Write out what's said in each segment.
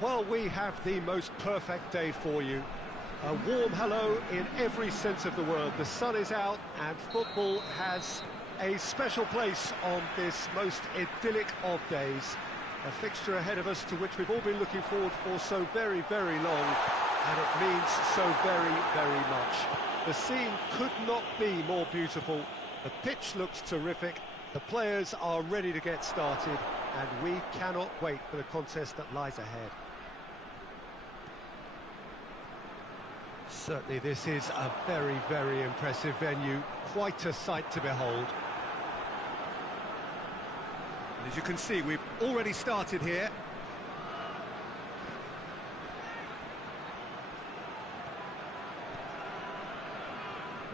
Well, we have the most perfect day for you. A warm hello in every sense of the word. The sun is out and football has a special place on this most idyllic of days. A fixture ahead of us to which we've all been looking forward for so very, very long, and it means so very, very much. The scene could not be more beautiful. The pitch looks terrific. The players are ready to get started, and we cannot wait for the contest that lies ahead. Certainly this is a very, very impressive venue, quite a sight to behold. And as you can see, we've already started here.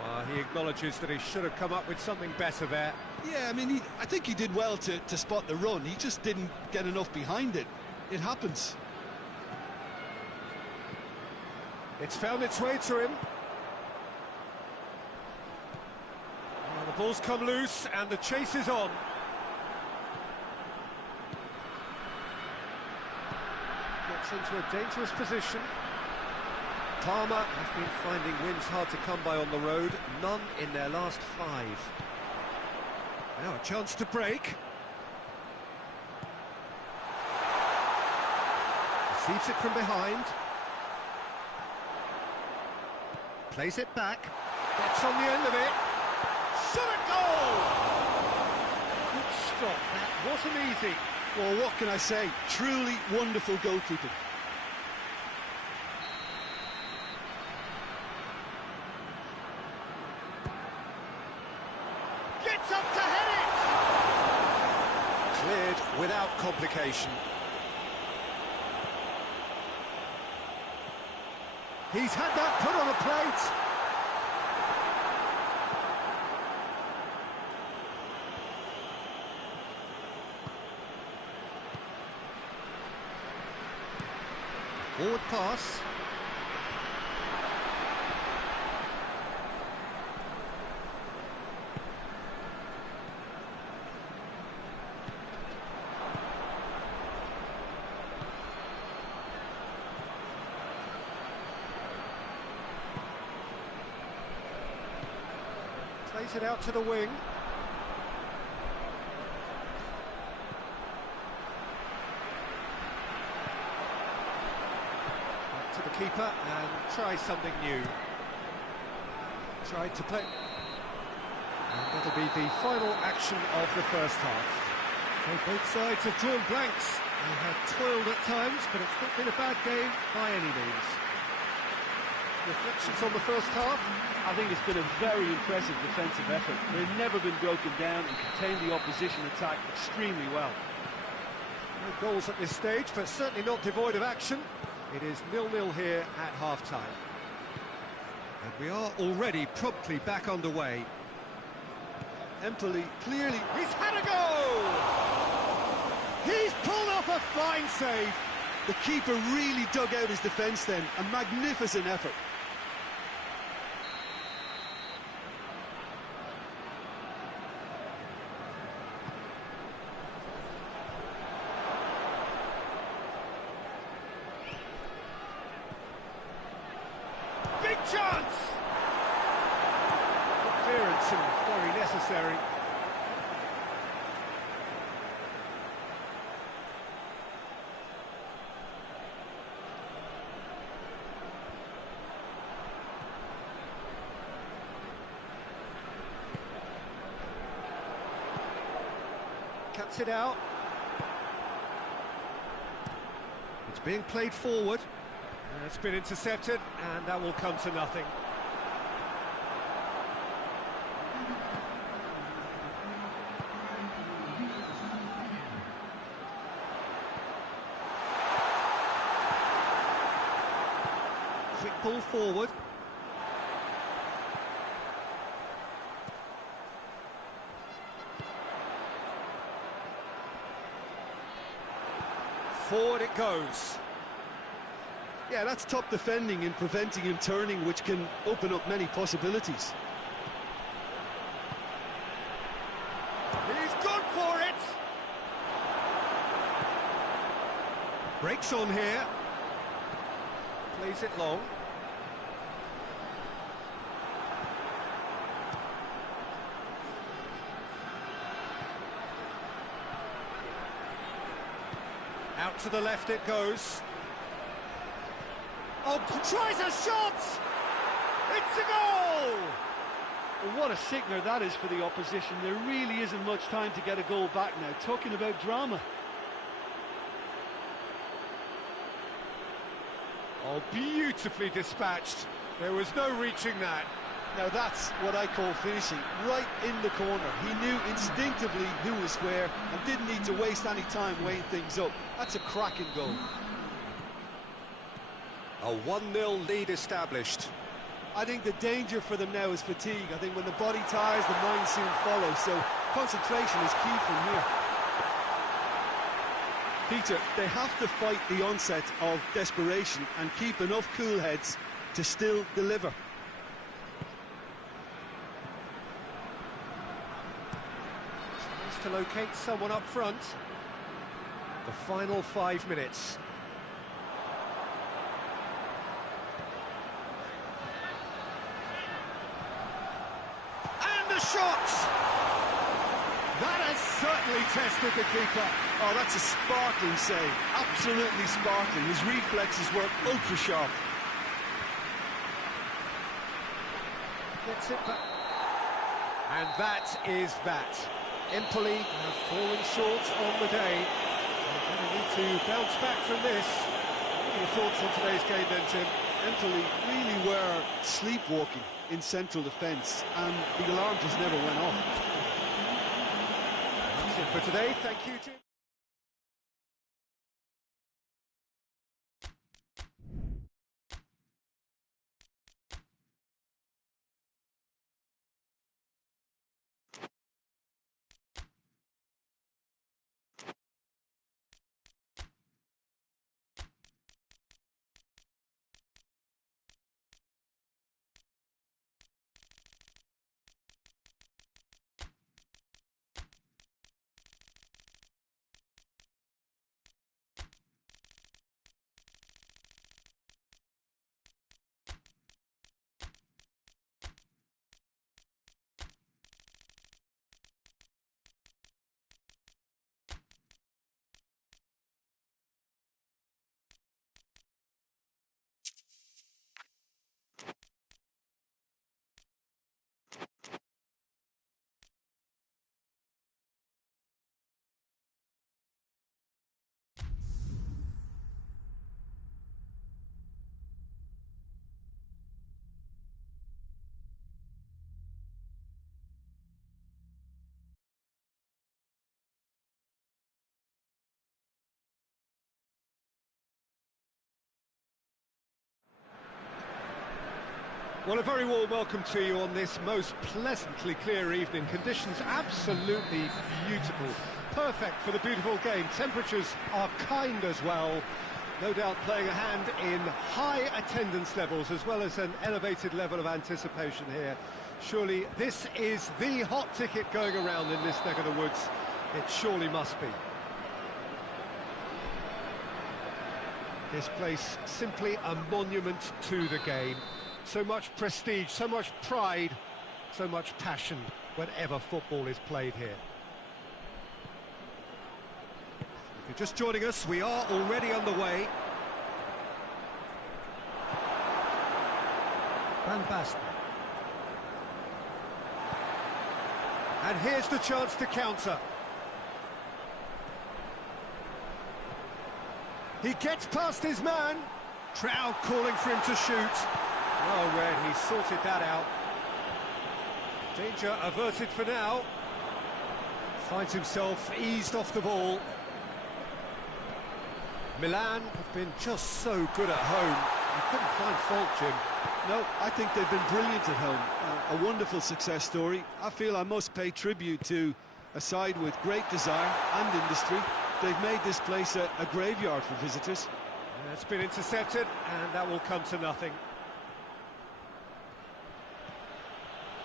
Well, he acknowledges that he should have come up with something better there. Yeah, I mean, I think he did well to spot the run. He just didn't get enough behind it. It happens. It's found its way to him. Well, the ball's come loose and the chase is on. Gets into a dangerous position. PARMA have been finding wins hard to come by on the road, none in their last 5. Now a chance to break. Receives it from behind. Plays it back, gets on the end of it, shot a goal! Good stop, that wasn't easy. Well, what can I say? Truly wonderful goalkeeping. Gets up to head it! Cleared without complication. He's had that put on a plate. Forward pass. Plays it out to the wing. Back to the keeper and try something new. Tried to play. And that'll be the final action of the first half. So both sides have drawn blanks. They have toiled at times, but it's not been a bad game by any means. Reflections on the first half? I think it's been a very impressive defensive effort. They've never been broken down and contained the opposition attack extremely well. No goals at this stage, but certainly not devoid of action. It is 0-0 here at half-time. And we are already promptly back underway. Empoli clearly... He's had a goal! He's pulled off a fine save. The keeper really dug out his defence then. A magnificent effort. Big chance! Clearance and very necessary. Cuts it out. It's being played forward. It's been intercepted, and that will come to nothing. Quick ball forward. Forward it goes. Yeah, that's top defending and preventing him turning, which can open up many possibilities. He's gone for it! Breaks on here. Plays it long. Out to the left it goes. Oh, tries a shot! It's a goal! Well, what a sickener that is for the opposition. There really isn't much time to get a goal back now. Talking about drama. Oh, beautifully dispatched. There was no reaching that. Now that's what I call finishing, right in the corner. He knew instinctively who was where and didn't need to waste any time weighing things up. That's a cracking goal. A 1-0 lead established. I think the danger for them now is fatigue. I think when the body tires, the mind soon follows, so concentration is key from here. Peter, they have to fight the onset of desperation and keep enough cool heads to still deliver. Tries to locate someone up front. The final 5 minutes. And a shot! That has certainly tested the keeper. Oh, that's a sparkling save. Absolutely sparkling. His reflexes were ultra sharp. Gets it back. And that is that. Empoli have fallen short on the day. They're going to need to bounce back from this. What are your thoughts on today's game then, Jim? Empoli really were sleepwalking in central defence, and the alarm just never went off. That's it for today. Thank you, Jim. Well, a very warm welcome to you on this most pleasantly clear evening. Conditions absolutely beautiful. Perfect for the beautiful game. Temperatures are kind as well. No doubt playing a hand in high attendance levels as well as an elevated level of anticipation here. Surely this is the hot ticket going around in this neck of the woods. It surely must be. This place simply a monument to the game. So much prestige, so much pride, so much passion whenever football is played here. If you're just joining us, we are already underway. Van Basten. And here's the chance to counter. He gets past his man. Crowd calling for him to shoot. Well read, he sorted that out. Danger averted for now. Finds himself eased off the ball. Milan have been just so good at home. You couldn't find fault, Jim. No, I think they've been brilliant at home. A wonderful success story. I feel I must pay tribute to a side with great desire and industry. They've made this place a graveyard for visitors. It's been intercepted, and that will come to nothing.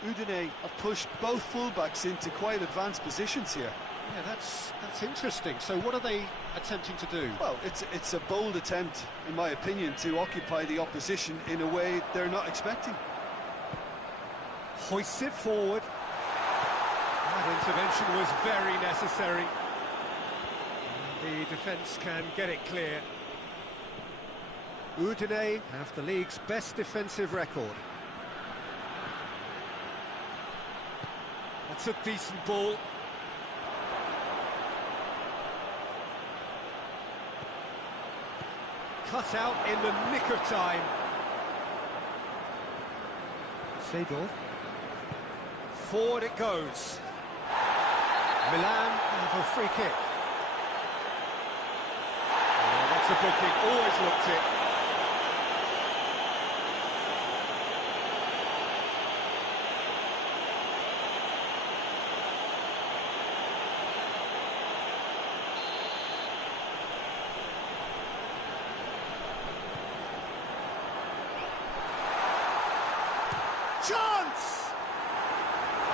Udine have pushed both fullbacks into quite advanced positions here. Yeah, that's interesting. So what are they attempting to do? Well, it's a bold attempt, in my opinion, to occupy the opposition in a way they're not expecting. Hoists it forward. That intervention was very necessary. The defence can get it clear. Udine have the league's best defensive record. That's a decent ball. Cut out in the nick of time. Seedorf. Forward it goes. Milan have a free kick. Oh, that's a booking, always looked it. Chance!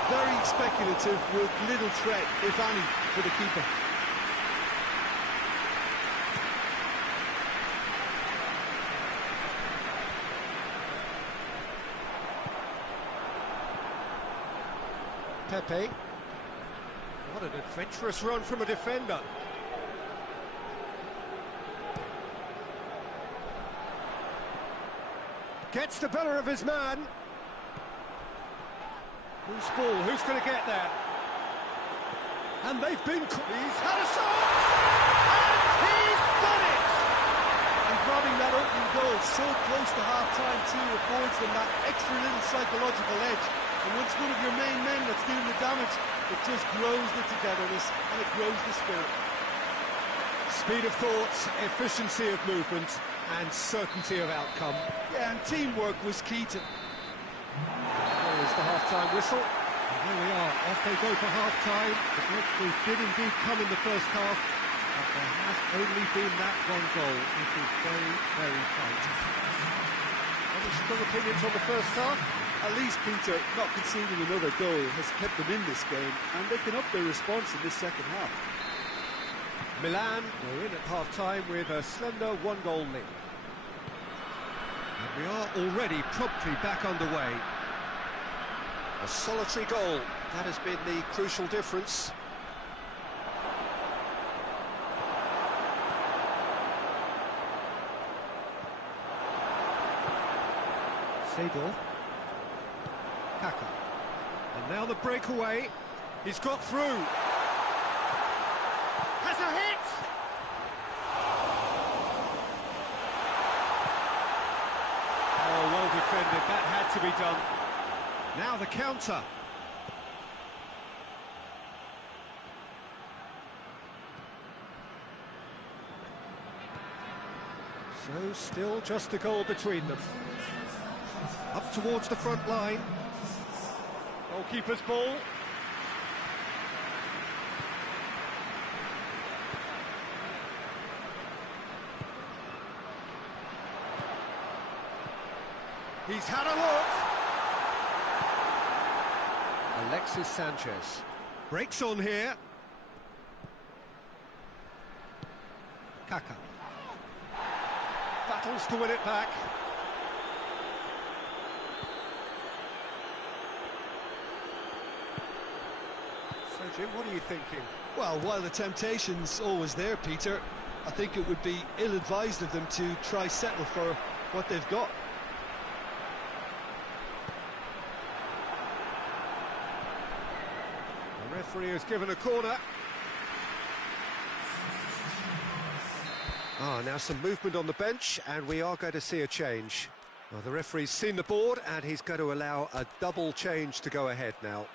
Very speculative with little threat, if any, for the keeper. Pepe. What an adventurous run from a defender. Gets the better of his man. Who's ball? Who's going to get there? And they've been... He's had a shot! And he's done it! And grabbing that opening goal so close to half-time too affords them that extra little psychological edge. And once one of your main men that's doing the damage, it just grows the togetherness and it grows the spirit. Speed of thought, efficiency of movement, and certainty of outcome. Yeah, and teamwork was key to... There is the half-time whistle. And there we are, off they go for half-time. The breakthrough did indeed come in the first half, but there has only been that one goal. It is very, very tight. Any strong opinions on the first half? At least, Peter, not conceding another goal has kept them in this game, and they can up their response in this second half. Milan were in at half-time with a slender one-goal lead. And we are already promptly back underway. A solitary goal, that has been the crucial difference. Seedorf. Kaka. And now the breakaway. He's got through. Has a hit! Oh, well defended. That had to be done. Now the counter. So still just a goal between them. Up towards the front line. Goalkeeper's ball. He's had a look. Alexis Sanchez breaks on here. Kaka battles to win it back. So Jim, what are you thinking? Well, while the temptation's always there, Peter, I think it would be ill-advised of them to try settle for what they've got. The referee has given a corner. Now some movement on the bench, and we are going to see a change. Well, the referee's seen the board, and he's going to allow a double change to go ahead now.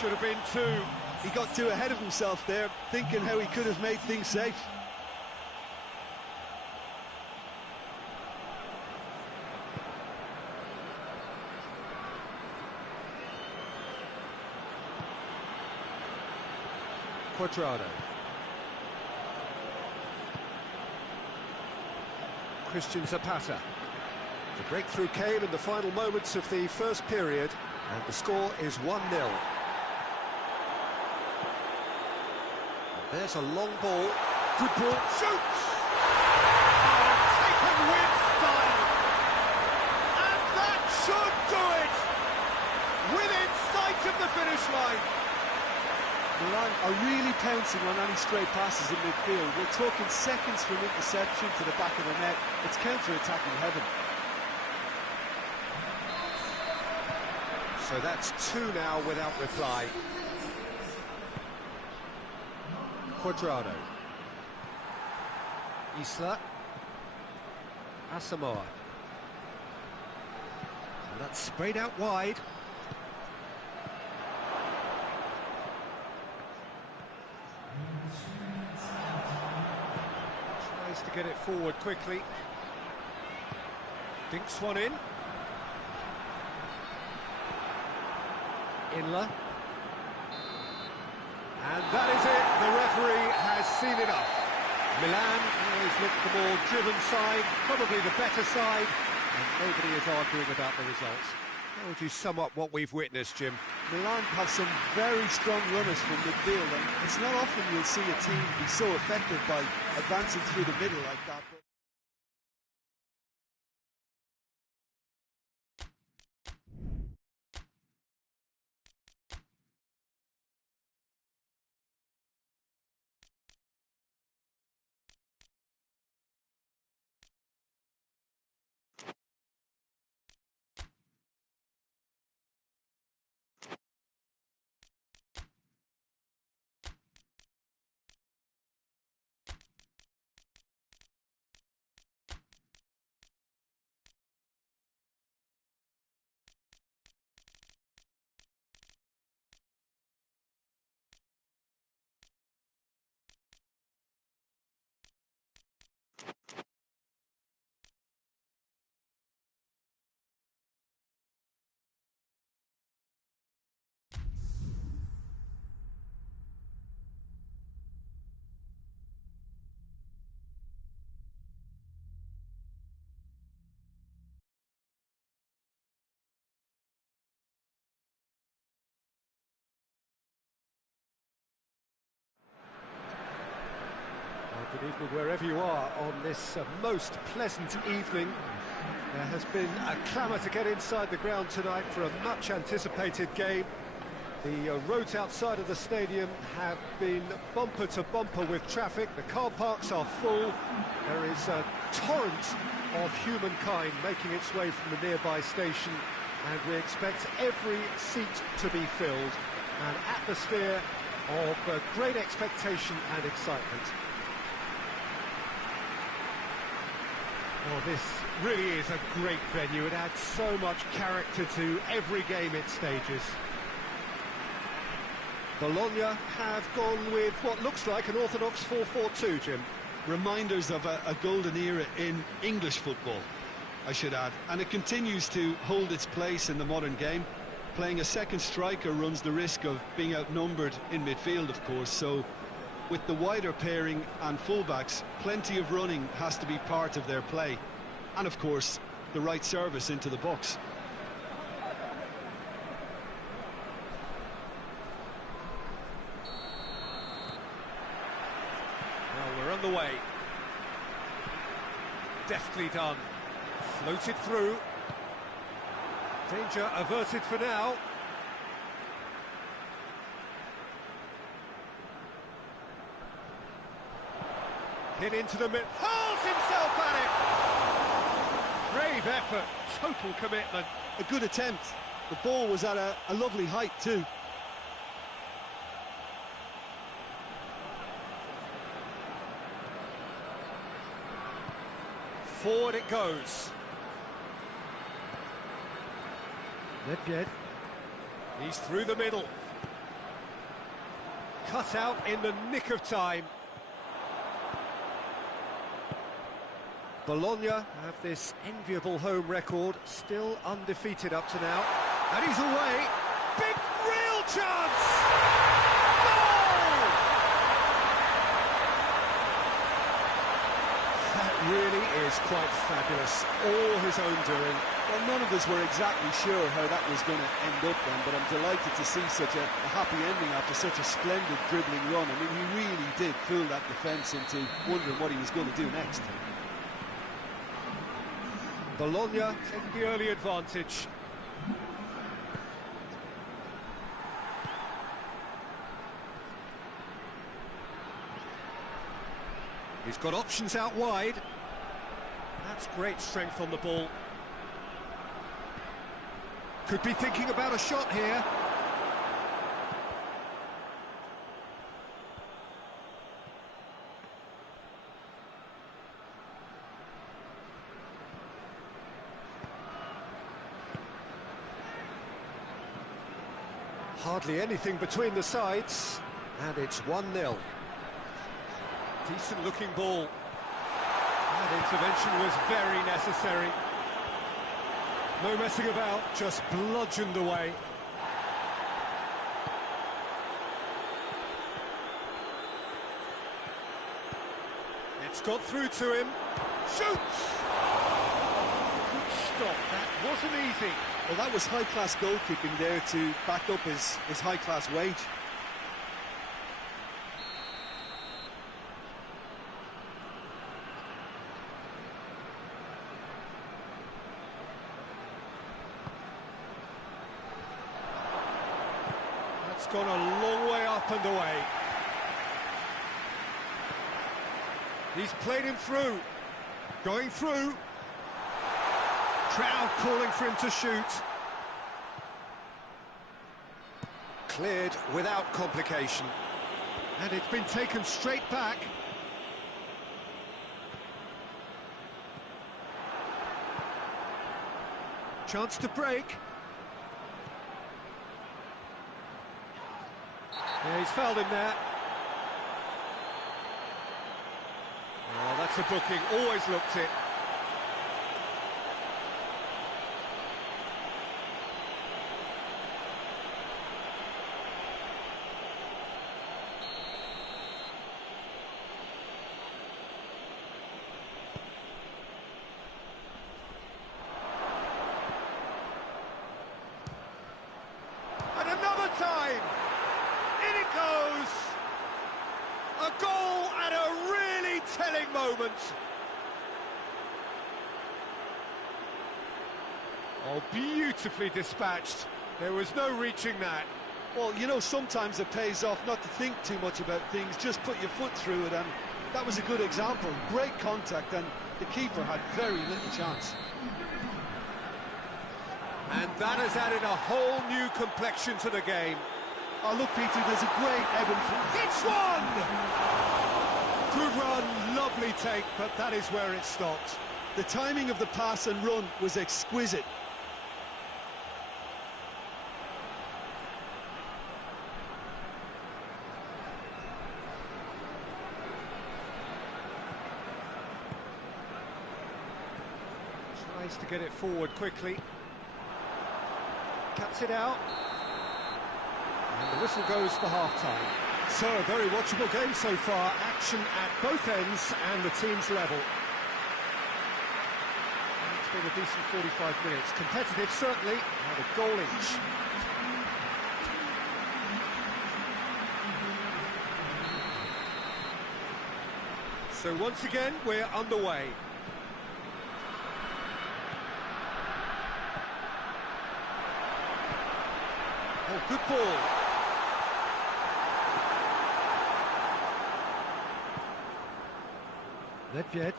Should have been two. He got too ahead of himself there, thinking how he could have made things safe. Quadrado. Christian Zapata. The breakthrough came in the final moments of the first period, and the score is 1-0. There's a long ball. Good ball. Shoots! Oh, taken with style. And that should do it! Within sight of the finish line. Milan are really pouncing on any stray passes in midfield. We're talking seconds from interception to the back of the net. It's counter-attacking heaven. So that's 2 now without reply. Quadrado. Isla. Asamoah. And that's sprayed out wide. Tries to get it forward quickly. Dinks one in. Inla. And that is it, the referee has seen enough. Milan always looked the more driven side, probably the better side, and nobody is arguing about the results. How would you sum up what we've witnessed, Jim? Milan have some very strong runners from midfield, and it's not often you'll see a team be so effective by advancing through the middle like that. Good evening wherever you are on this most pleasant evening. There has been a clamour to get inside the ground tonight for a much anticipated game. The roads outside of the stadium have been bumper to bumper with traffic. The car parks are full. There is a torrent of humankind making its way from the nearby station, and we expect every seat to be filled. An atmosphere of great expectation and excitement. Well, this really is a great venue. It adds so much character to every game it stages. Bologna have gone with what looks like an orthodox 4-4-2, Jim. Reminders of a golden era in English football, I should add. And it continues to hold its place in the modern game. Playing a second striker runs the risk of being outnumbered in midfield, of course, so with the wider pairing and fullbacks, plenty of running has to be part of their play. And of course, the right service into the box. Well, we're on the way. Deftly done. Floated through. Danger averted for now. Hit into the mid, hurls himself at it! Brave effort, total commitment. A good attempt. The ball was at a lovely height too. Forward it goes. Nedved. He's through the middle. Cut out in the nick of time. Bologna have this enviable home record, still undefeated up to now. And he's away. Big, real chance! Goal! That really is quite fabulous. All his own doing. Well, none of us were exactly sure how that was going to end up then, but I'm delighted to see such a happy ending after such a splendid dribbling run. I mean, he really did fool that defence into wondering what he was going to do next. Bologna take the early advantage. He's got options out wide. That's great strength on the ball. Could be thinking about a shot here. Hardly anything between the sides, and it's 1-0. Decent looking ball. That intervention was very necessary. No messing about, just bludgeoned away. It's got through to him. Shoots! Good stop, that wasn't easy. Well, that was high-class goalkeeping there to back up his high-class wage. That's gone a long way up and away. He's played him through. Going through. Crowd calling for him to shoot. Cleared without complication. And it's been taken straight back. Chance to break. Yeah, he's fouled him there. Oh, that's a booking. Always looked it. And another time! In it goes! A goal at a really telling moment. Oh, beautifully dispatched. There was no reaching that. Well, you know, sometimes it pays off not to think too much about things, just put your foot through it, and that was a good example. Great contact, and the keeper had very little chance. And that has added a whole new complexion to the game. Oh, look, Peter, there's a great ebb and flow. It's one! Good run, lovely take, but that is where it stopped. The timing of the pass and run was exquisite. Tries to get it forward quickly. Cuts it out. And the whistle goes for half-time. So, a very watchable game so far. Action at both ends and the team's level. And it's been a decent 45 minutes. Competitive, certainly, and a goal each. So, once again, we're underway. Oh, good ball. Nedved.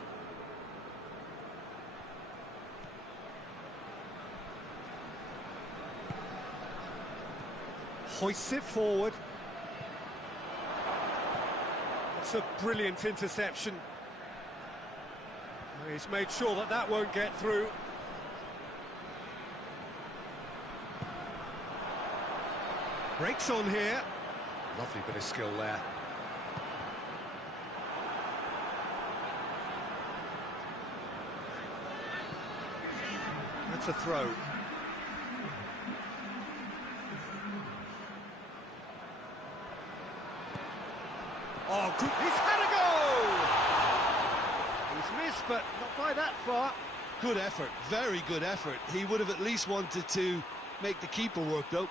Hoists it forward. It's a brilliant interception. He's made sure that that won't get through. Breaks on here. Lovely bit of skill there. That's a throw. Oh, good. He's had a goal! He's missed, but not by that far. Good effort, very good effort. He would have at least wanted to make the keeper work, though.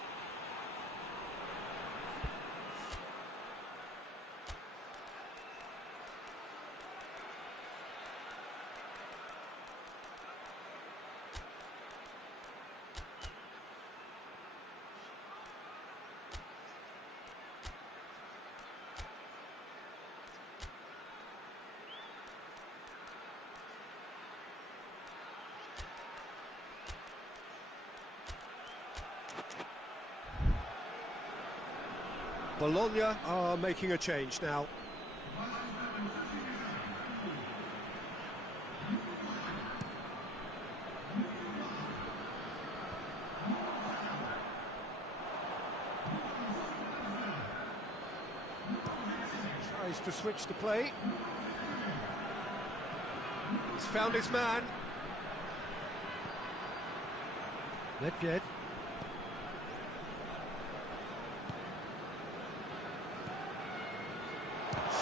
Bologna are making a change now. Tries to switch the play. He's found his man. Nedved.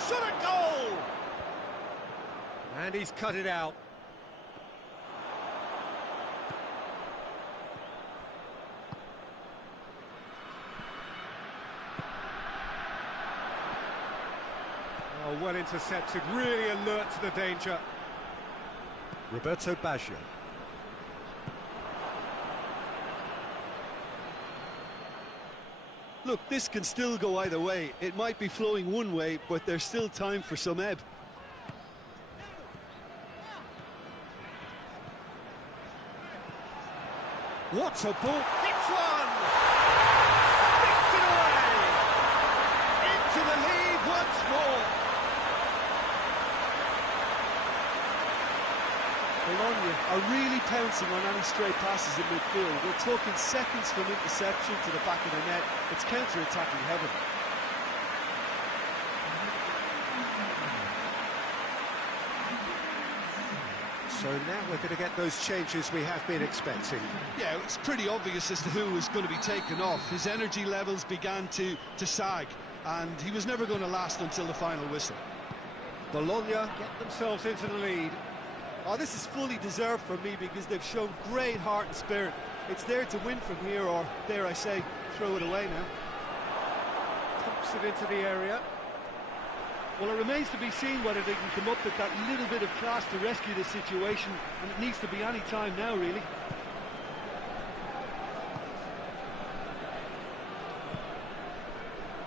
Shot a goal! And he's cut it out. Oh, well intercepted, really alert to the danger. Roberto Baggio. Look, this can still go either way. It might be flowing one way, but there's still time for some ebb. What a ball! Hits one! Sticks it away! Into the lead once more! Bologna are really pouncing on any stray passes in midfield. We're talking seconds from interception to the back of the net. It's counter-attacking heaven. So now we're going to get those changes we have been expecting. Yeah, it's pretty obvious as to who was going to be taken off. His energy levels began to sag, and he was never going to last until the final whistle. Bologna get themselves into the lead. Oh, this is fully deserved for me because they've shown great heart and spirit. It's there to win from here, or, dare I say, throw it away now. Pumps it into the area. Well, it remains to be seen whether they can come up with that little bit of class to rescue the situation, and it needs to be any time now, really.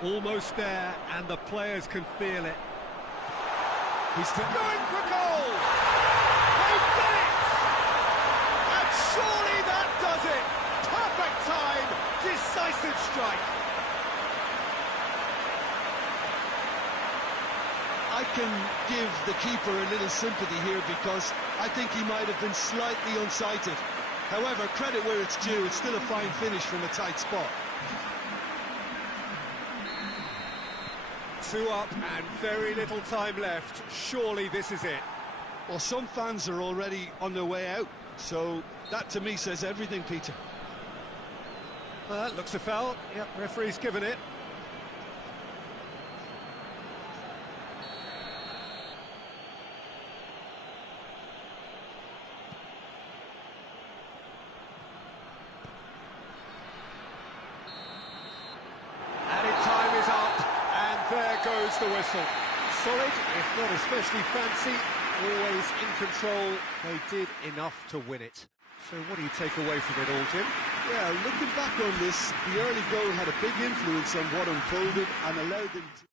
Almost there, and the players can feel it. He's going for goal! They've done it! And surely that does it! Perfect time, decisive strike. I can give the keeper a little sympathy here because I think he might have been slightly unsighted. However, credit where it's due, it's still a fine finish from a tight spot. 2 up and very little time left. Surely this is it. Well, some fans are already on their way out, so that to me says everything, Peter. Looks a foul. Yep, referee's given it. Goes the whistle. Solid, if not especially fancy, always in control. They did enough to win it. So what do you take away from it all, Jim? Yeah, looking back on this, the early goal had a big influence on what unfolded and allowed them to...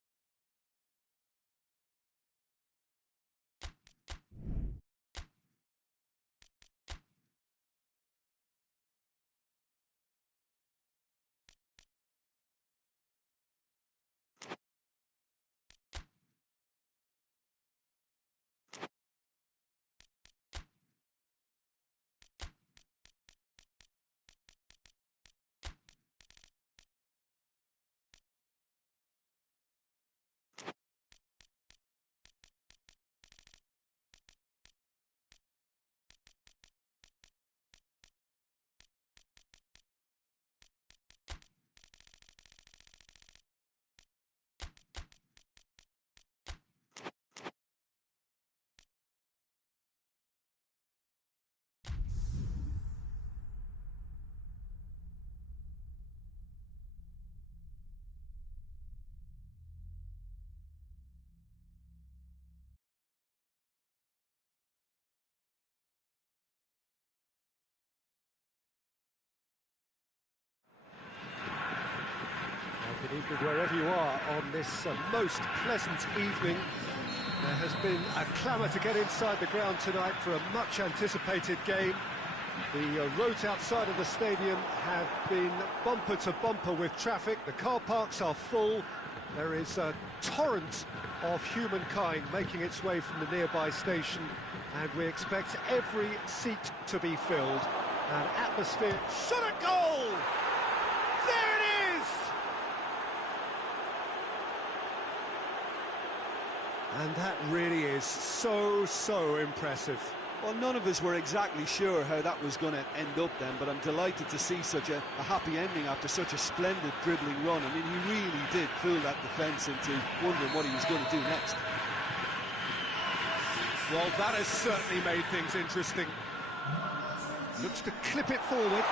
Evening wherever you are on this most pleasant evening. There has been a clamour to get inside the ground tonight for a much-anticipated game. The roads outside of the stadium have been bumper to bumper with traffic. The car parks are full. There is a torrent of humankind making its way from the nearby station, and we expect every seat to be filled. An atmosphere... Shot a goal! There it is! And that really is so impressive. Well, none of us were exactly sure how that was going to end up then, but I'm delighted to see such a happy ending after such a splendid dribbling run. I mean, he really did fool that defence into wondering what he was going to do next. Well, that has certainly made things interesting. Looks to clip it forward.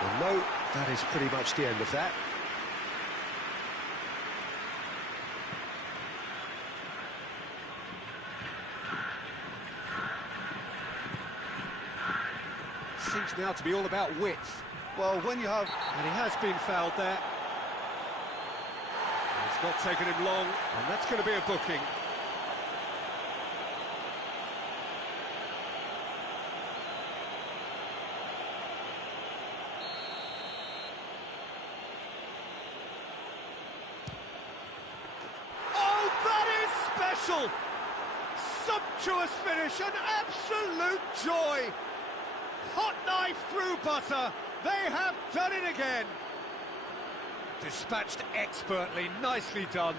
Well, no, that is pretty much the end of that. Seems now to be all about width. Well, when you have... And he has been fouled there. It's not taken him long, and that's going to be a booking. Oh, that is special! Sumptuous finish, an absolute joy! Hot knife through butter, they have done it again. Dispatched expertly, nicely done.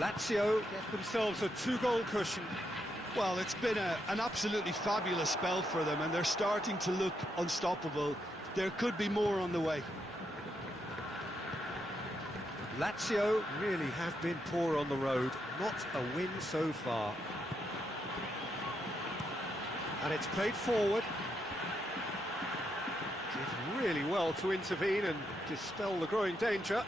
Lazio get themselves a 2-goal cushion. Well, it's been an absolutely fabulous spell for them, and they're starting to look unstoppable. There could be more on the way. Lazio really have been poor on the road, not a win so far. And it's played forward. Did really well to intervene and dispel the growing danger.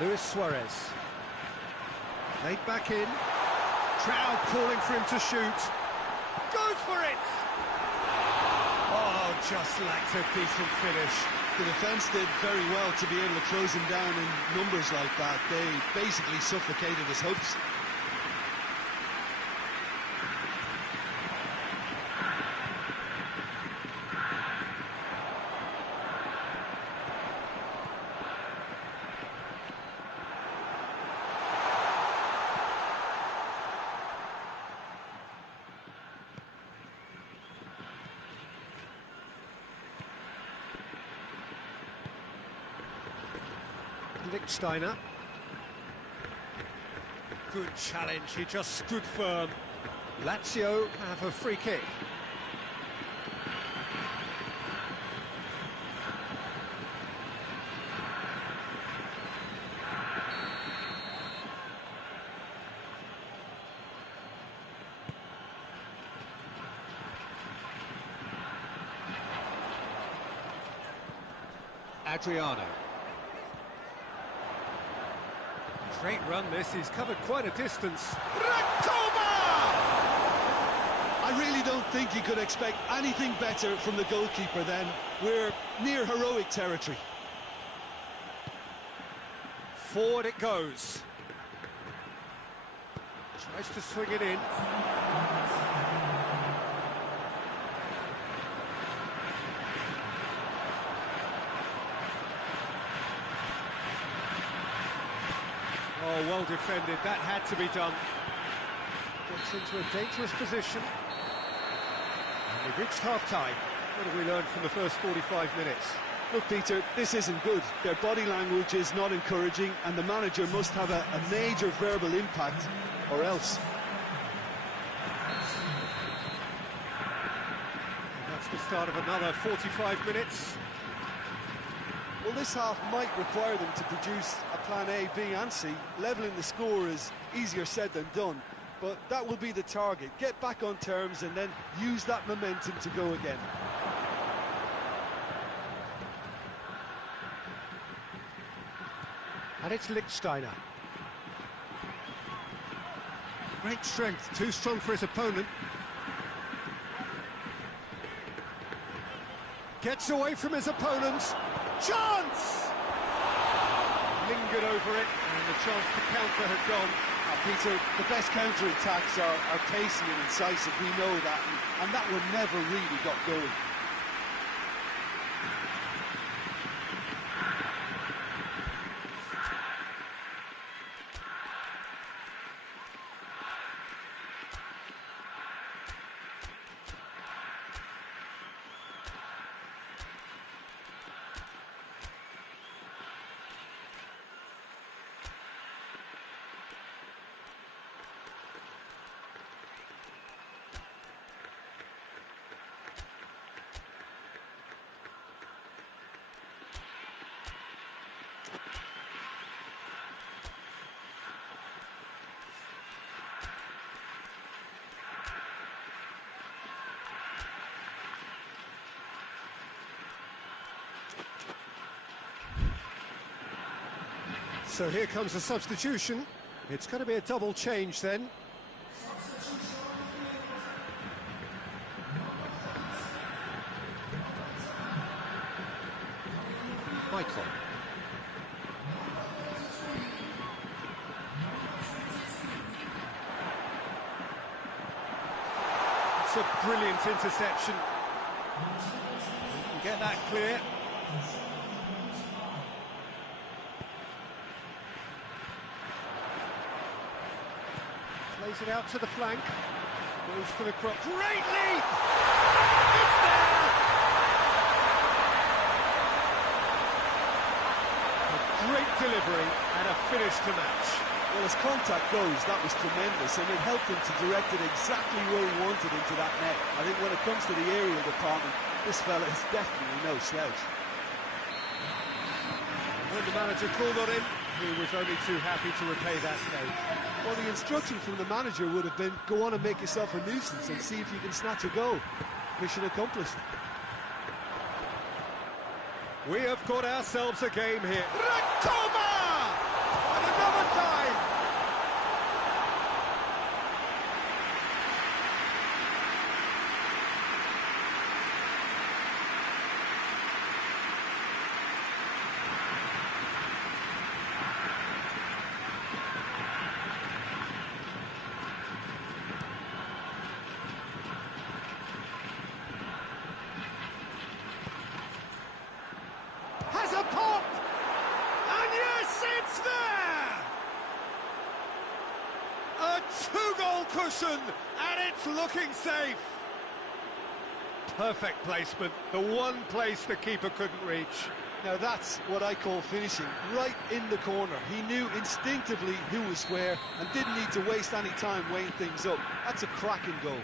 Luis Suarez. Played back in. Crowd calling for him to shoot. Goes for it! Oh, just lacked a decent finish. The defence did very well to be able to close him down in numbers like that. They basically suffocated his hopes. Lichtsteiner. Good challenge, he just stood firm. Lazio have a free kick. Adriano. Great run this, he's covered quite a distance. I really don't think you could expect anything better from the goalkeeper then. We're near heroic territory. Forward it goes. Tries to swing it in. Oh, well defended, that had to be done. Gets into a dangerous position. And we've reached half-time. What have we learned from the first 45 minutes? Look, Peter, this isn't good. Their body language is not encouraging, and the manager must have a major verbal impact, or else. And that's the start of another 45 minutes. Well, this half might require them to produce a plan A, B and C. Levelling the score is easier said than done, but that will be the target. Get back on terms and then use that momentum to go again. And it's Lichtsteiner. Great strength, too strong for his opponent. Gets away from his opponents. Chance! Lingered over it, and the chance to counter had gone. Peter, the best counter-attacks are pacey and incisive, we know that, and that one never really got going. So here comes the substitution. It's going to be a double change then. Michael. It's a brilliant interception. You can get that clear. Plays it out to the flank, goes for the cross. Great leap! It's there! A great delivery and a finish to match. Well, as contact goes, that was tremendous, and it helped him to direct it exactly where he wanted into that net. I think when it comes to the aerial department, this fella is definitely no slouch. When the manager called on him, he was only too happy to repay that fate. Well, the instruction from the manager would have been, go on and make yourself a nuisance and see if you can snatch a goal. Mission accomplished. We have got ourselves a game here. Rakoma! And another time! Has a pop! And yes, it's there! A two-goal cushion, and it's looking safe. Perfect placement, the one place the keeper couldn't reach. Now that's what I call finishing, right in the corner. He knew instinctively who was where and didn't need to waste any time weighing things up. That's a cracking goal.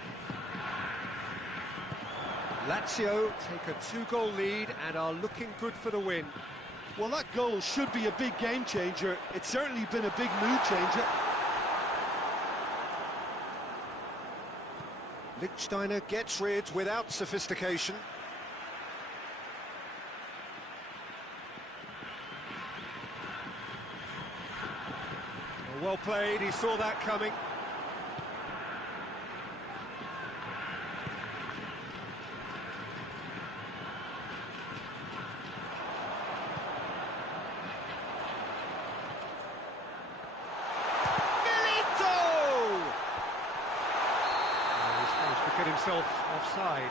Lazio take a two-goal lead and are looking good for the win. Well, that goal should be a big game changer. It's certainly been a big mood changer. Lichtsteiner gets rid without sophistication. Well played, he saw that coming. Get himself offside.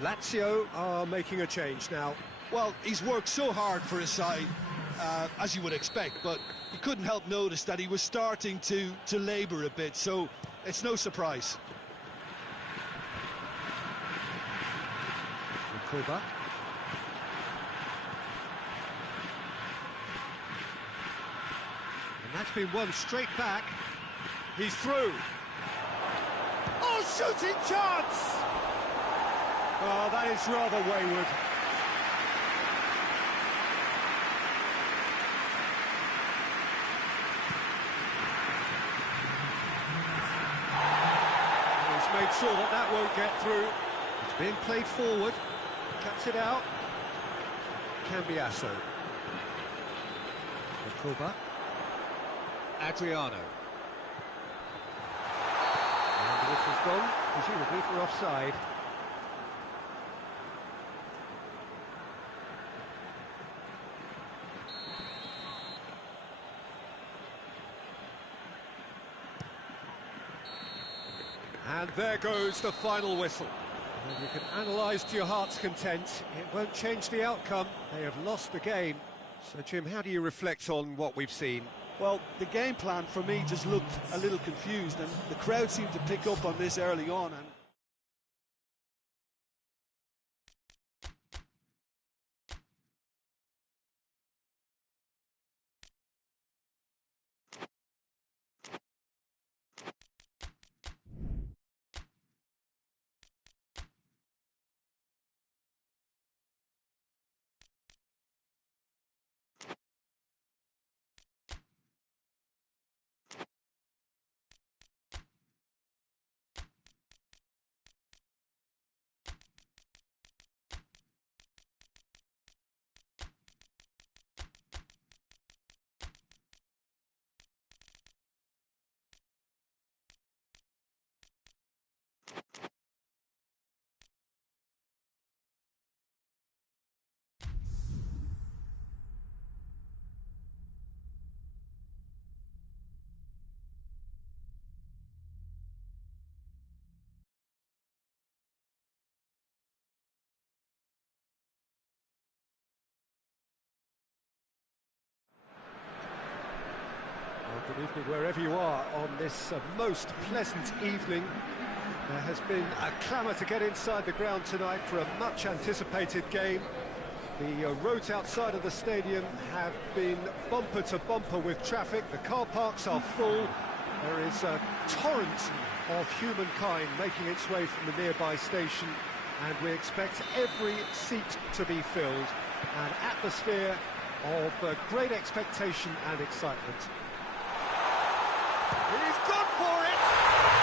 Lazio are making a change now. Well, he's worked so hard for his side, as you would expect, but he couldn't help notice that he was starting to labour a bit, so it's no surprise. Kuba. And that's been won straight back. He's through. Oh, shooting chance! Oh, that is rather wayward. He's made sure that that won't get through. It's being played forward. Cuts it out. Cambiasso. Kuba. Adriano. And the whistle's gone, presumably for offside. And there goes the final whistle. And you can analyse to your heart's content. It won't change the outcome. They have lost the game. So, Jim, how do you reflect on what we've seen? Well, the game plan for me just looked a little confused, and the crowd seemed to pick up on this early on. And Well, good evening wherever you are on this most pleasant evening. There has been a clamour to get inside the ground tonight for a much anticipated game. The roads outside of the stadium have been bumper to bumper with traffic. The car parks are full. There is a torrent of humankind making its way from the nearby station, and we expect every seat to be filled. An atmosphere of great expectation and excitement. He's gone for it!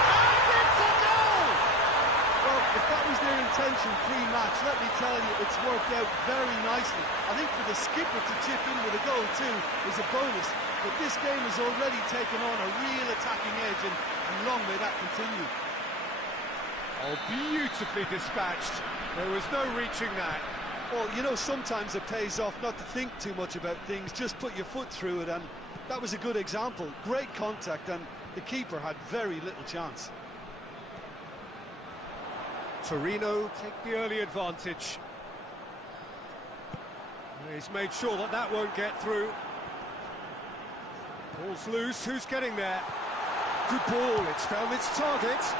And it's a goal! well, if that was their intention pre-match, let me tell you, it's worked out very nicely. I think for the skipper to chip in with a goal too is a bonus, but this game has already taken on a real attacking edge, and long may that continue. Oh, beautifully dispatched. There was no reaching that. Well, you know, sometimes it pays off not to think too much about things, just put your foot through it, and that was a good example. Great contact, and the keeper had very little chance. Torino take the early advantage. He's made sure that that won't get through. Ball's loose, who's getting there? Good ball, it's found its target.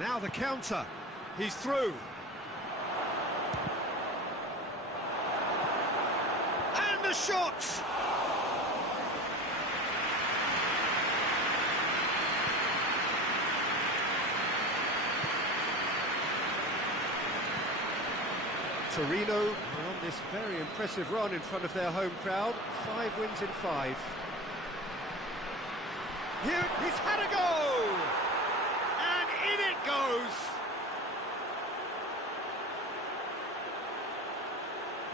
Now the counter, he's through. And the shot! Torino are on this very impressive run in front of their home crowd. 5 wins in 5. Here, he's had a go! And in it goes!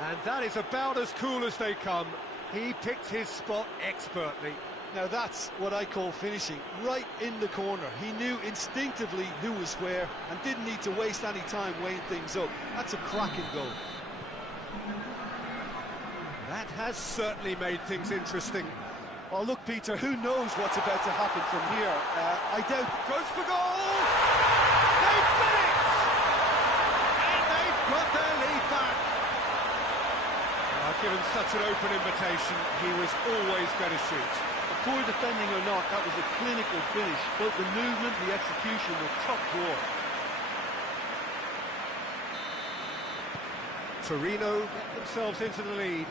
And that is about as cool as they come. He picked his spot expertly. Now that's what I call finishing, right in the corner. He knew instinctively who was where and didn't need to waste any time weighing things up. That's a cracking goal. That has certainly made things interesting. Well, look, Peter, who knows what's about to happen from here? I doubt... Goes for goal! They've done it! And they've got their lead back. Given such an open invitation, he was always going to shoot. Poor defending or not, that was a clinical finish. Both the movement, the execution were top drawer. Torino get themselves into the lead.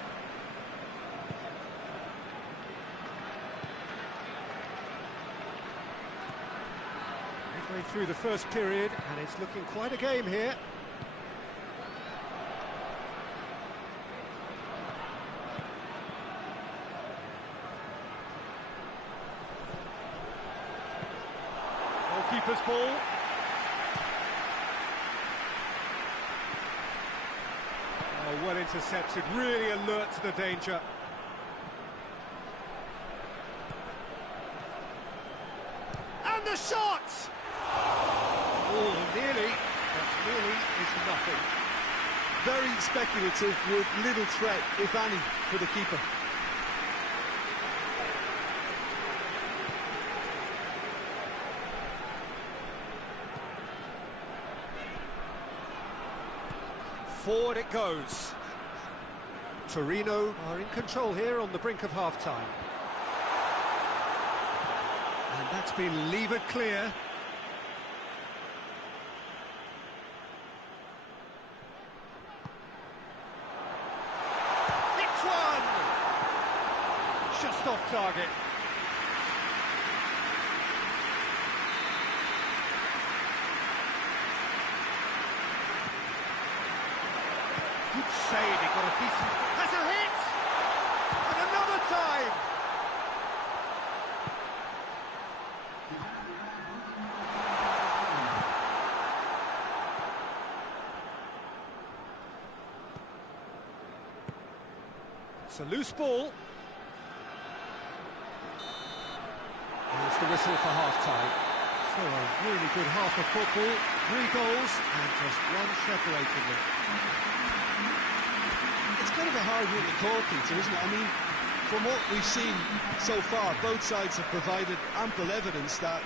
Midway through the first period, and it's looking quite a game here. Keeper's ball. Oh, well intercepted, really alert to the danger. And the shot! Oh, nearly, but nearly is nothing. Very speculative with little threat, if any, for the keeper. Forward it goes. Torino are in control here on the brink of half-time. And that's been levered clear. Hits one! Just off target. Good save, he got a decent... Has a hit! And another time! It's a loose ball. And it's the whistle for half-time. So a really good half of football, 3 goals and just one separating them. It's kind of a hard one to call, Peter, isn't it? I mean, from what we've seen so far, both sides have provided ample evidence that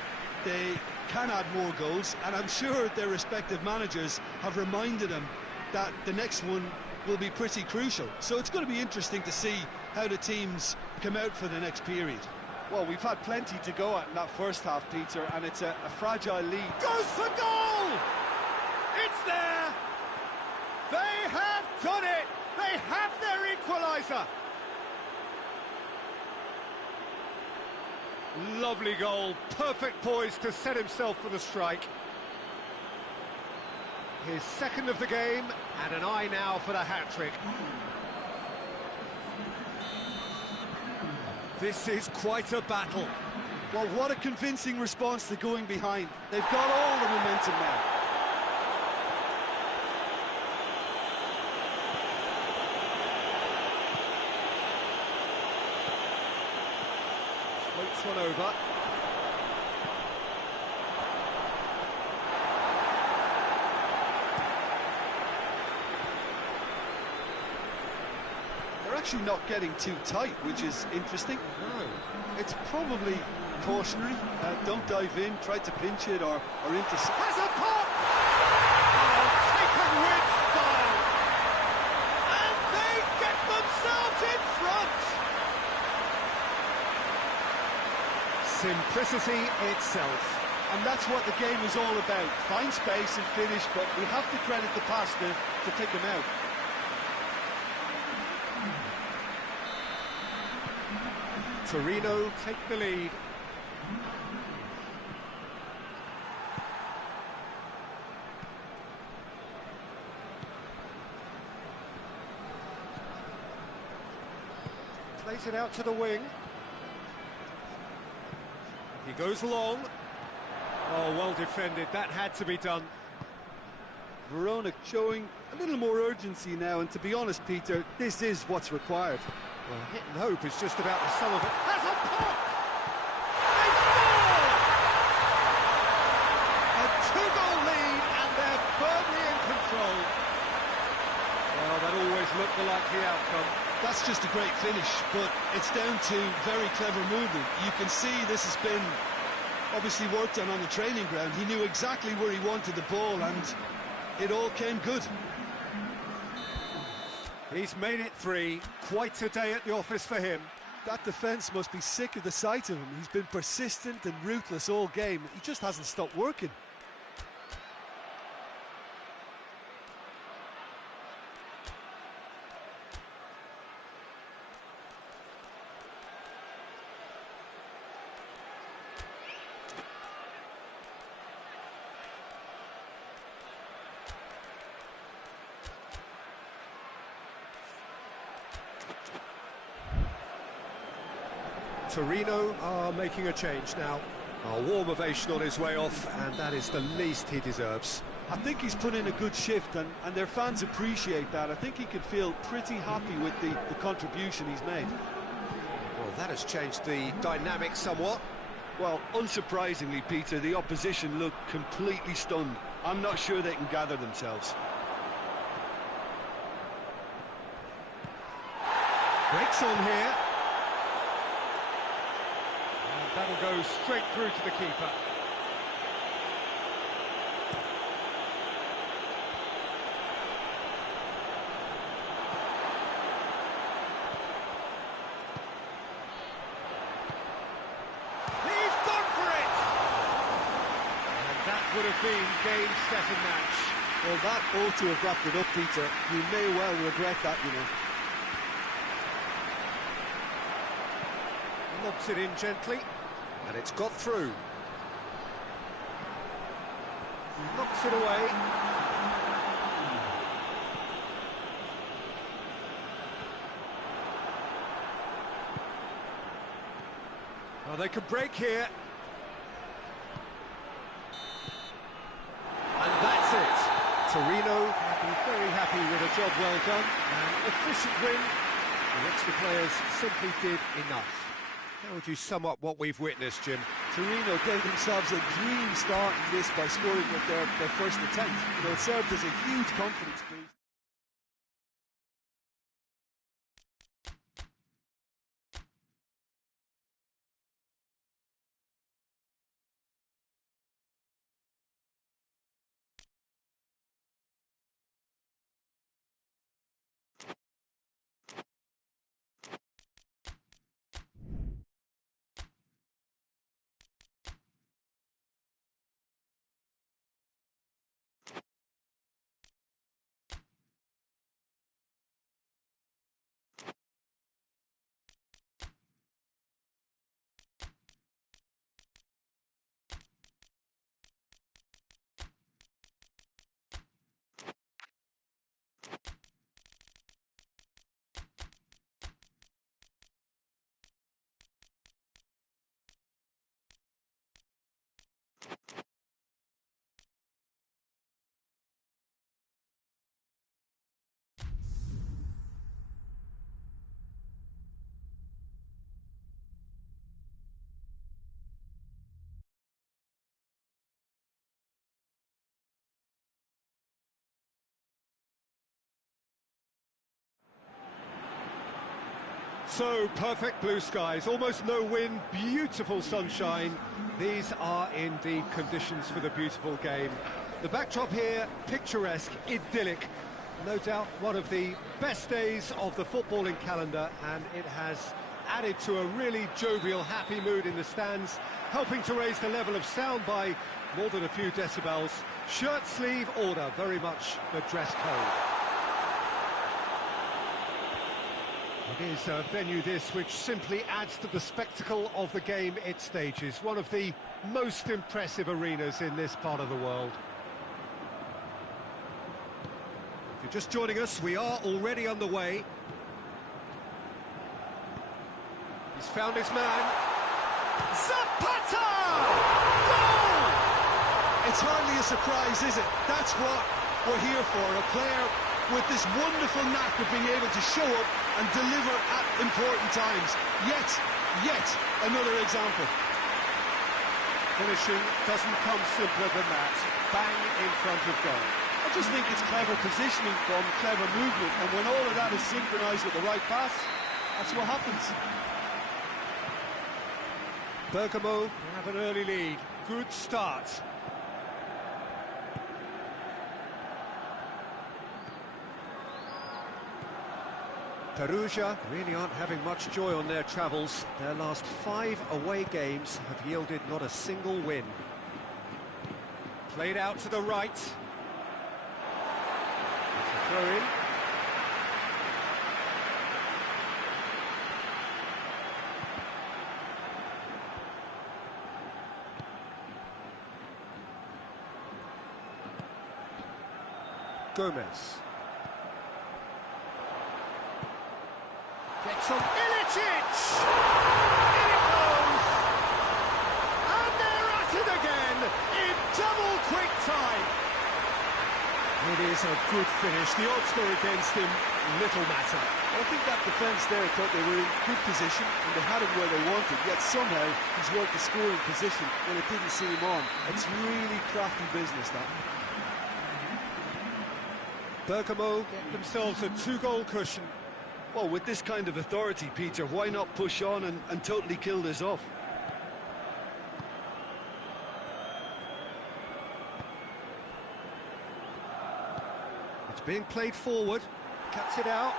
they can add more goals, and I'm sure their respective managers have reminded them that the next one will be pretty crucial. So it's going to be interesting to see how the teams come out for the next period. Well, we've had plenty to go at in that first half, Peter, and it's a fragile lead. Goes for goal! It's there! They have done it! They have their equaliser! Lovely goal, perfect poise to set himself for the strike. His second of the game, and an eye now for the hat-trick. This is quite a battle. Well, what a convincing response to going behind. They've got all the momentum now. Floats one over. They're actually not getting too tight, which is interesting. No. It's probably cautionary. Don't dive in, try to pinch it or intercept. Has a pop! Oh, taken with style! And they get themselves in front! Simplicity itself. And that's what the game is all about. Find space and finish, but we have to credit the passer to pick him out. Torino take the lead. Plays it out to the wing. He goes long. Oh, well defended. That had to be done. Verona showing a little more urgency now, and to be honest, Peter, this is what's required. Well, hit and hope is just about the sum of it. Has a pop! They score! A 2-goal lead, and they're firmly in control. Well, that always looked the likely outcome. That's just a great finish, but it's down to very clever movement. You can see this has been obviously worked on the training ground. He knew exactly where he wanted the ball, and it all came good. He's made it 3. Quite a day at the office for him. That defence must be sick of the sight of him. He's been persistent and ruthless all game. He just hasn't stopped working. Torino are making a change now. A warm ovation on his way off, and that is the least he deserves. I think he's put in a good shift, and their fans appreciate that. I think he can feel pretty happy with the contribution he's made. Well, that has changed the dynamic somewhat. Well, unsurprisingly, Peter, the opposition look completely stunned. I'm not sure they can gather themselves. Breaks on here. And that'll go straight through to the keeper. Would have been game, set and match. Well, that ought to have wrapped it up, Peter. You may well regret that, you know. Lobs it in gently, and it's got through. Knocks it away. Oh, they could break here. And that's it. Torino will be very happy with a job well done. An efficient win, in which the players simply did enough. How would you sum up what we've witnessed, Jim? Torino gave themselves a dream start in this by scoring with their first attempt. You know, it served as a huge confidence boost. So, perfect blue skies, almost no wind, beautiful sunshine. These are indeed conditions for the beautiful game. The backdrop here, picturesque, idyllic. No doubt one of the best days of the footballing calendar, and it has added to a really jovial, happy mood in the stands, helping to raise the level of sound by more than a few decibels. Shirt sleeve order, very much the dress code. It is a venue this which simply adds to the spectacle of the game it stages. One of the most impressive arenas in this part of the world. If you're just joining us, we are already underway. He's found his man. Zapata! Goal! It's hardly a surprise, is it? That's what we're here for, a player with this wonderful knack of being able to show up and deliver at important times. Yet another example. Finishing doesn't come simpler than that. Bang in front of goal. I just think it's clever positioning from clever movement, and when all of that is synchronised with the right pass, that's what happens. Bergamo have an early lead. Good start. Perugia really aren't having much joy on their travels. Their last 5 away games have yielded not a single win. Played out to the right. It's a throw in. Gomez. Gets on Ilicic! In it goes! And they're at it again in double quick time! It is a good finish. The odds were against him, little matter. I think that defence there thought they were in good position and they had him where they wanted, yet somehow he's worked the scoring position when it didn't see him on. It's really crafty business, that. Bergamo get themselves a 2-goal cushion. Well, with this kind of authority, Peter, why not push on and totally kill this off? It's being played forward, cuts it out.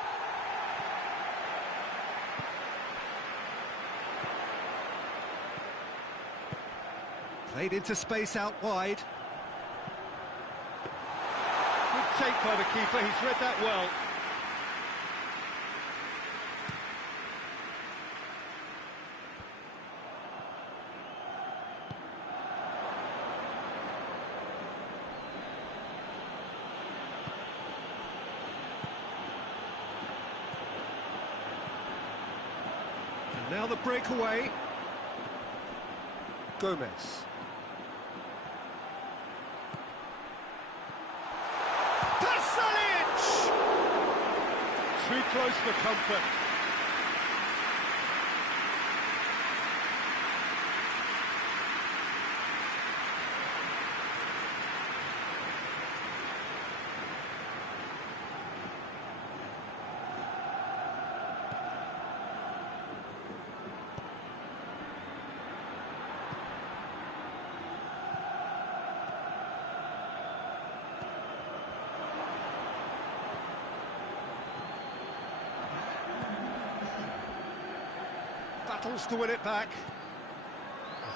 Played into space out wide. Good take by the keeper, he's read that well. Now the breakaway. Gomez. Pasalic! Too close for comfort. Battles to win it back.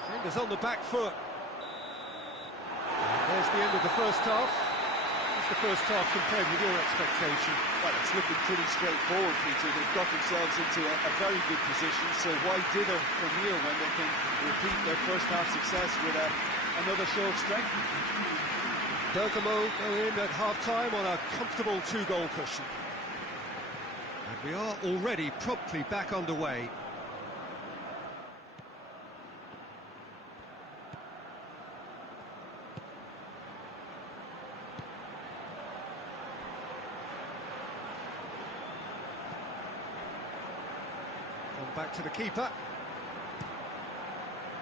Defenders on the back foot. And there's the end of the first half. What's the first half compared with your expectation? Well, it's looking pretty straightforward, Peter. They've got themselves into a very good position, so why dither from here when they can repeat their first half success with another show of strength? Bergamo go in at half-time on a comfortable 2-goal cushion. And we are already promptly back underway. Back to the keeper.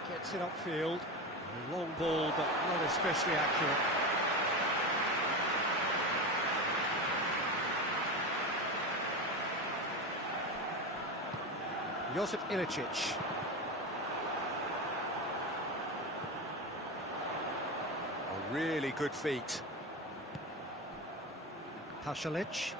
Gets it upfield. A long ball, but not especially accurate. Josip Ilicic. A really good feat. Pasalic.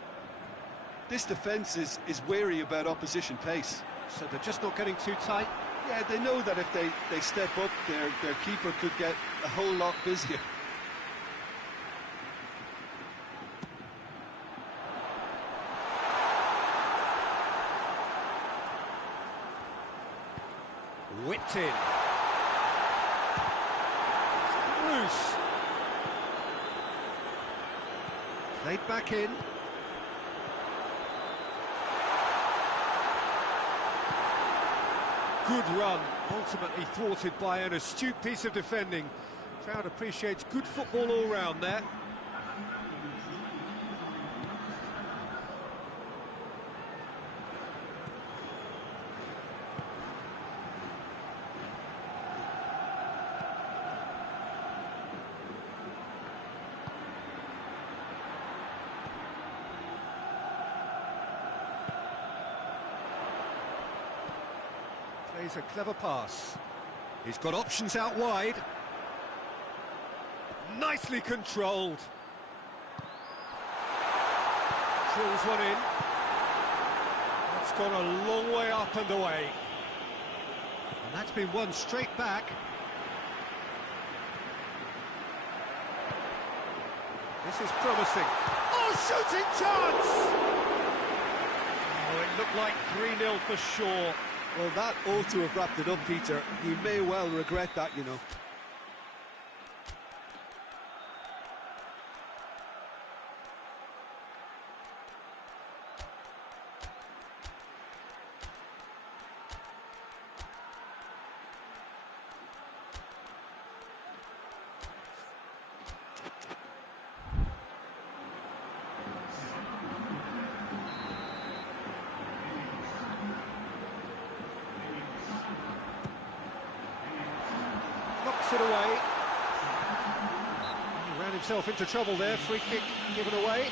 This defence is wary about opposition pace. So they're just not getting too tight? Yeah, they know that if they step up, their keeper could get a whole lot busier. Whipped in. Loose. Played back in. Good run, ultimately thwarted by an astute piece of defending. Crowd appreciates good football all round there. Plays a clever pass. He's got options out wide. Nicely controlled. Drills one in. That's gone a long way up and away. And that's been won straight back. This is promising. Oh, shooting chance! Oh, it looked like 3-0 for sure. Well, that ought to have wrapped it up, Peter. He may well regret that, you know. it away. He ran himself into trouble there, free kick given away.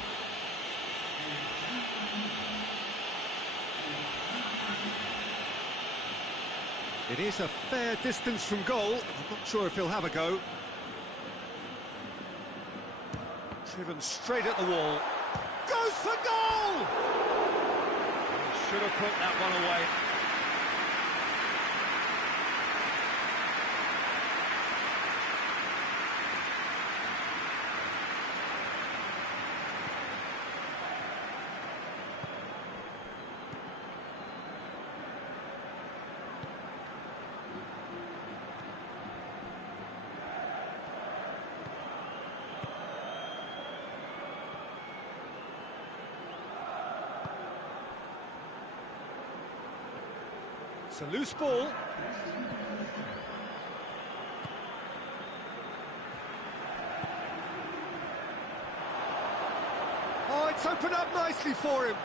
It is a fair distance from goal. I'm not sure if he'll have a go. Driven straight at the wall. Goes for goal! He should have put that one away. It's a loose ball. Oh, it's opened up nicely for him.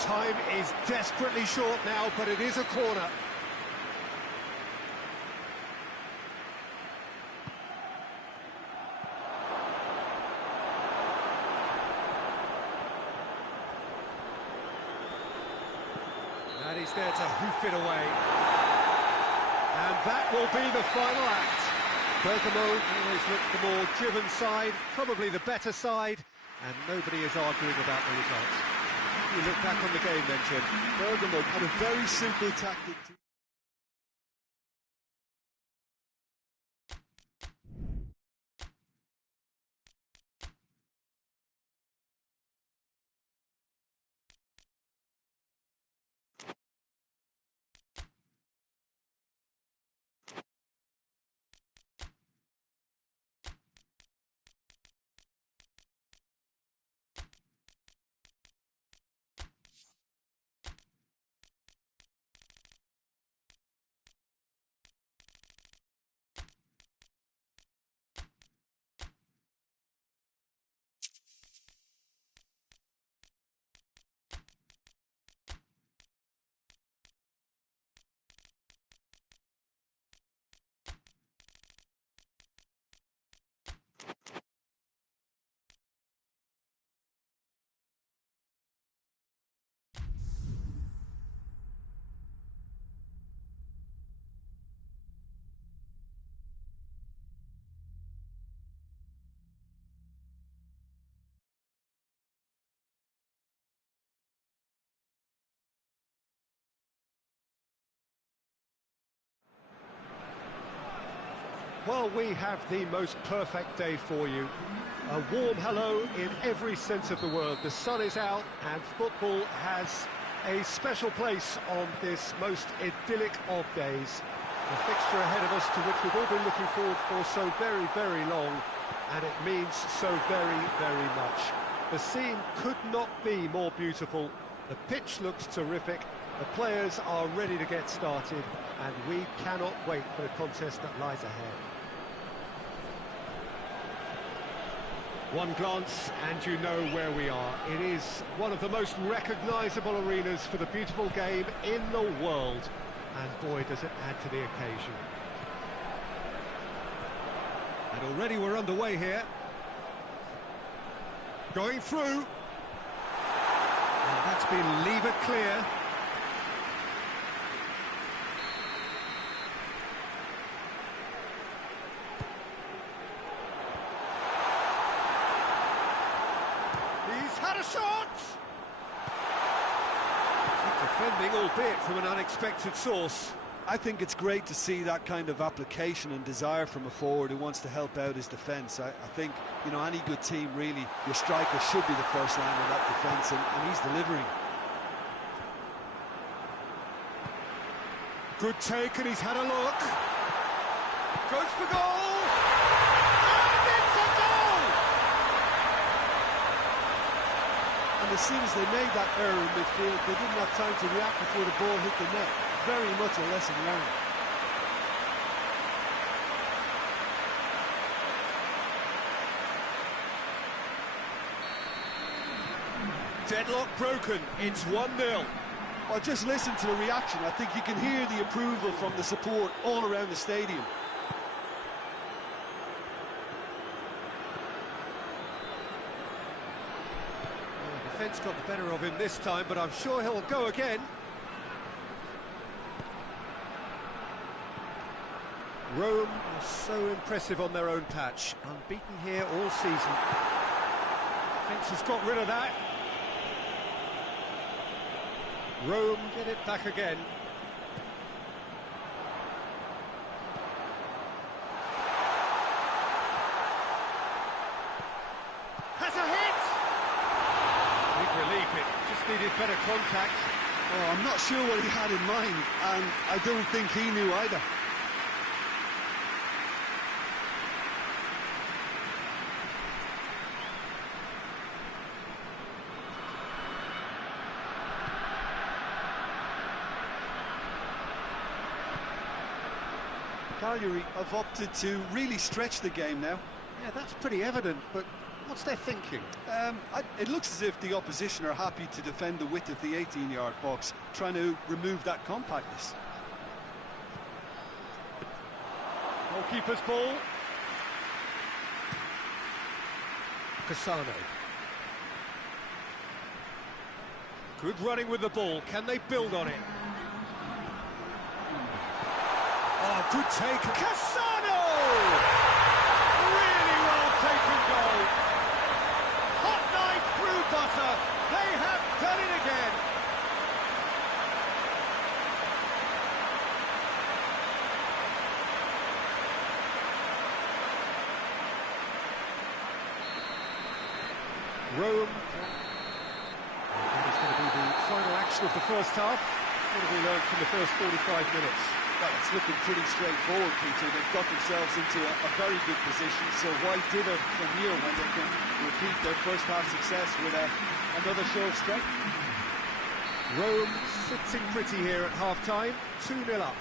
Time is desperately short now, but it is a corner. And he's there to hoof it away. And that will be the final act. Bergamo always looked the more driven side, probably the better side, and nobody is arguing about the results. You look back on the game then, Jim. Bergamo had a very simple tactic. Well, we have the most perfect day for you. A warm hello in every sense of the word. The sun is out and football has a special place on this most idyllic of days. A fixture ahead of us to which we've all been looking forward for so very, very long, and it means so very, very much. The scene could not be more beautiful. The pitch looks terrific. The players are ready to get started, and we cannot wait for the contest that lies ahead. One glance and you know where we are. It is one of the most recognisable arenas for the beautiful game in the world. And boy, does it add to the occasion. And already we're underway here. Going through. And that's been levered clear. Had a shot! Good defending, albeit from an unexpected source. I think it's great to see that kind of application and desire from a forward who wants to help out his defence. I think, you know, any good team, really, your striker should be the first line of that defence, and he's delivering. Good take, and he's had a look. Goes for goal! And as soon as they made that error in midfield, they didn't have time to react before the ball hit the net. Very much a lesson learned. Deadlock broken, it's 1-0. Well, just listen to the reaction. I think you can hear the approval from the support all around the stadium. defence got the better of him this time, but I'm sure he'll go again. Rome are so impressive on their own patch. Unbeaten here all season. Defence has got rid of that. Rome get it back again. Has a hit! Big relief, it just needed better contact. Oh, I'm not sure what he had in mind, and I don't think he knew either. Cagliari have opted to really stretch the game now. Yeah, that's pretty evident, but what's their thinking? It looks as if the opposition are happy to defend the width of the 18-yard box, trying to remove that compactness. Goalkeeper's ball. Cassano. Good running with the ball. Can they build on it? Oh, good take. Cassano! Really well taken goal. Hot knife through butter. They have done it again. Rome. That is going to be the final action of the first half. What have we learned from the first 45 minutes? Well, it's looking pretty straightforward, Peter. They've got themselves into a very good position, so why dither from here when they can repeat their first half success with another show of strength? Rome sitting pretty here at half-time, 2-0 up.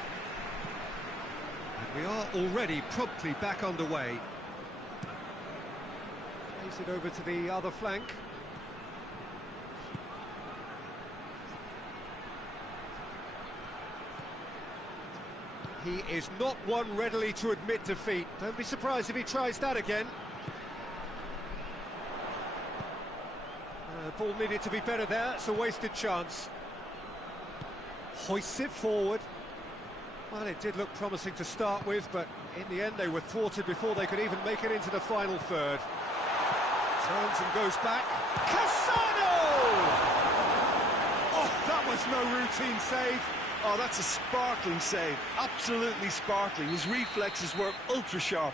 And we are already promptly back underway. Plays it over to the other flank. He is not one readily to admit defeat. Don't be surprised if he tries that again. Ball needed to be better there. It's a wasted chance. Hoists it forward. Well, it did look promising to start with, but in the end they were thwarted before they could even make it into the final third. Turns and goes back. Cassano! Oh, that was no routine save. Oh, that's a sparkling save. Absolutely sparkling. His reflexes were ultra-sharp.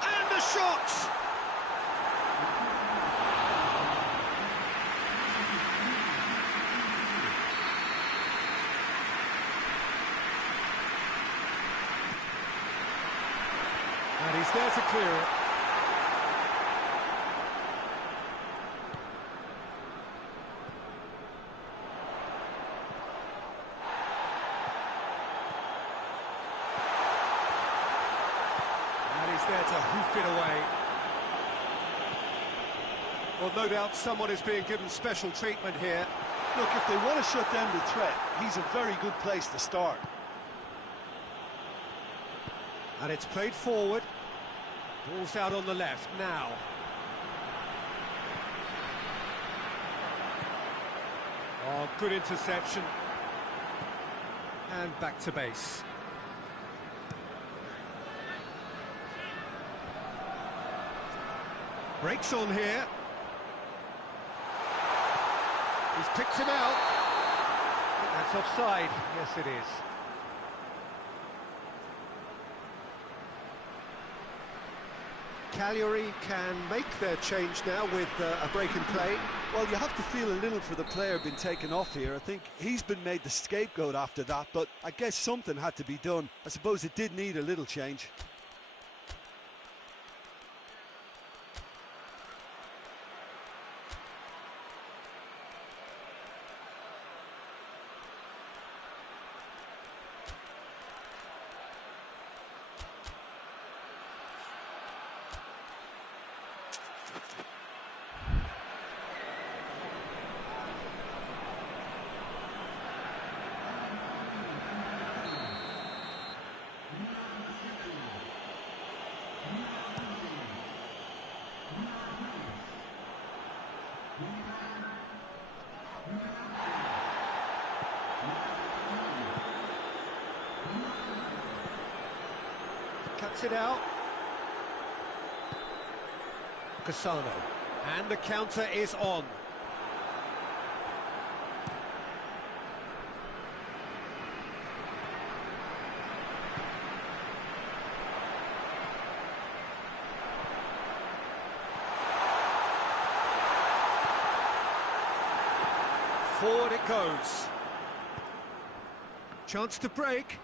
And the shot! And he's there to clear it. There to hoof it away. Well, no doubt someone is being given special treatment here. Look, if they want to shut down the threat, he's a very good place to start. And it's played forward. Ball's out on the left now. Oh, good interception. And back to base. Breaks on here. He's picked him out. That's offside. Yes, it is. Cagliari can make their change now with a break in play. Well, you have to feel a little for the player being taken off here. I think he's been made the scapegoat after that, but I guess something had to be done. I suppose it did need a little change. Cuts it out. Cassano. And the counter is on. Forward it goes. Chance to break.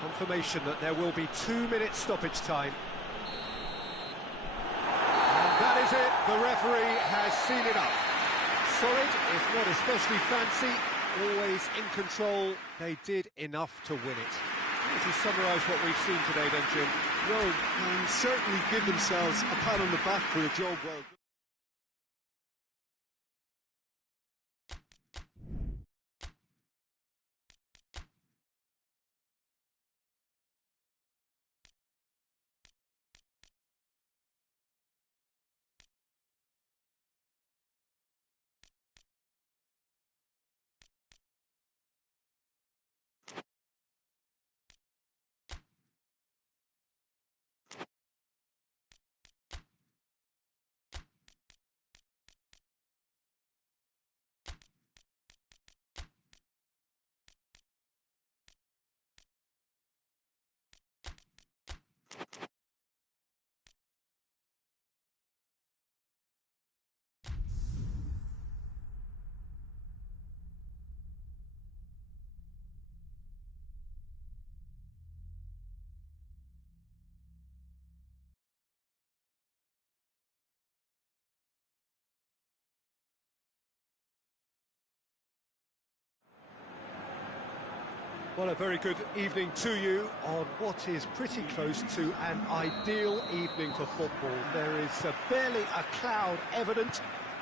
Confirmation that there will be 2 minutes stoppage time. And that is it. The referee has seen enough. Solid, if not especially fancy, always in control. They did enough to win it. How would you summarise what we've seen today then, Jim? Well, and certainly give themselves a pat on the back for a job well done. Well, a very good evening to you on what is pretty close to an ideal evening for football. There is barely a cloud evident.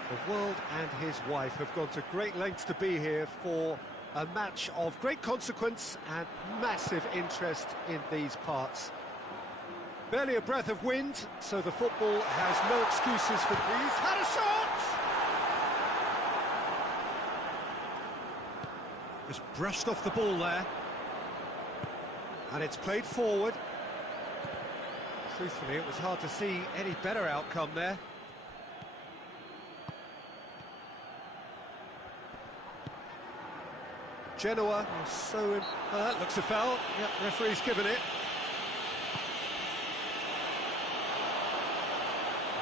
The world and his wife have gone to great lengths to be here for a match of great consequence and massive interest in these parts. Barely a breath of wind, so the football has no excuses for these. Had a shot! Just brushed off the ball there. And it's played forward. Truthfully, it was hard to see any better outcome there. Genoa are so in... that looks a foul. Yep, referee's given it.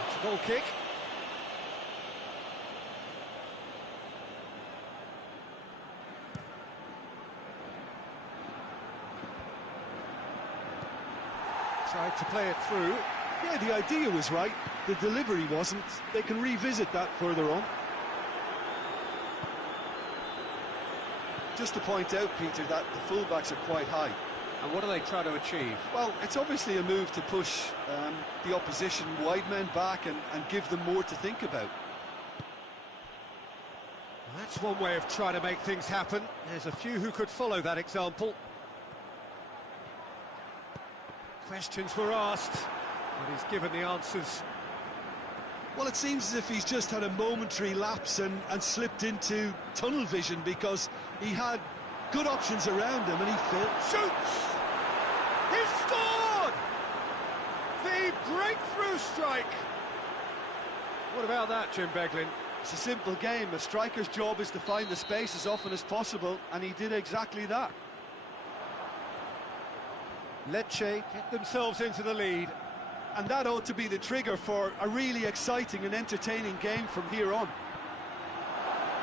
It's a goal kick. Tried to play it through. Yeah, the idea was right. The delivery wasn't. They can revisit that further on. Just to point out, Peter, that the fullbacks are quite high. And what are they trying to achieve? Well, it's obviously a move to push the opposition wide men back and give them more to think about. That's one way of trying to make things happen. There's a few who could follow that example. Questions were asked, but he's given the answers. Well, it seems as if he's just had a momentary lapse and slipped into tunnel vision, because he had good options around him and he failed. Shoots! He's scored! The breakthrough strike! What about that, Jim Beglin? It's a simple game. A striker's job is to find the space as often as possible, and he did exactly that. Lecce get themselves into the lead. And that ought to be the trigger for a really exciting and entertaining game from here on.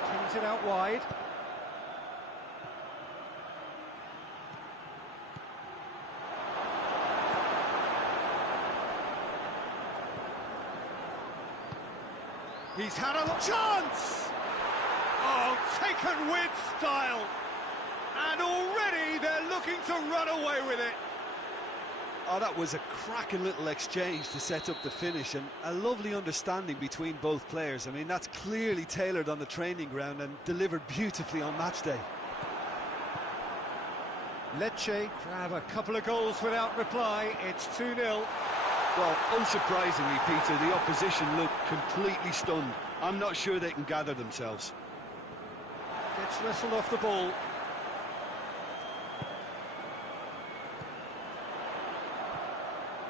Tings it out wide. He's had a chance! Oh, taken with style! And already they're looking to run away with it. Oh, that was a cracking little exchange to set up the finish, and a lovely understanding between both players. I mean, that's clearly tailored on the training ground and delivered beautifully on match day. Lecce grab a couple of goals without reply. It's 2-0. Well, unsurprisingly, Peter, the opposition look completely stunned. I'm not sure they can gather themselves. It's wrestled off the ball.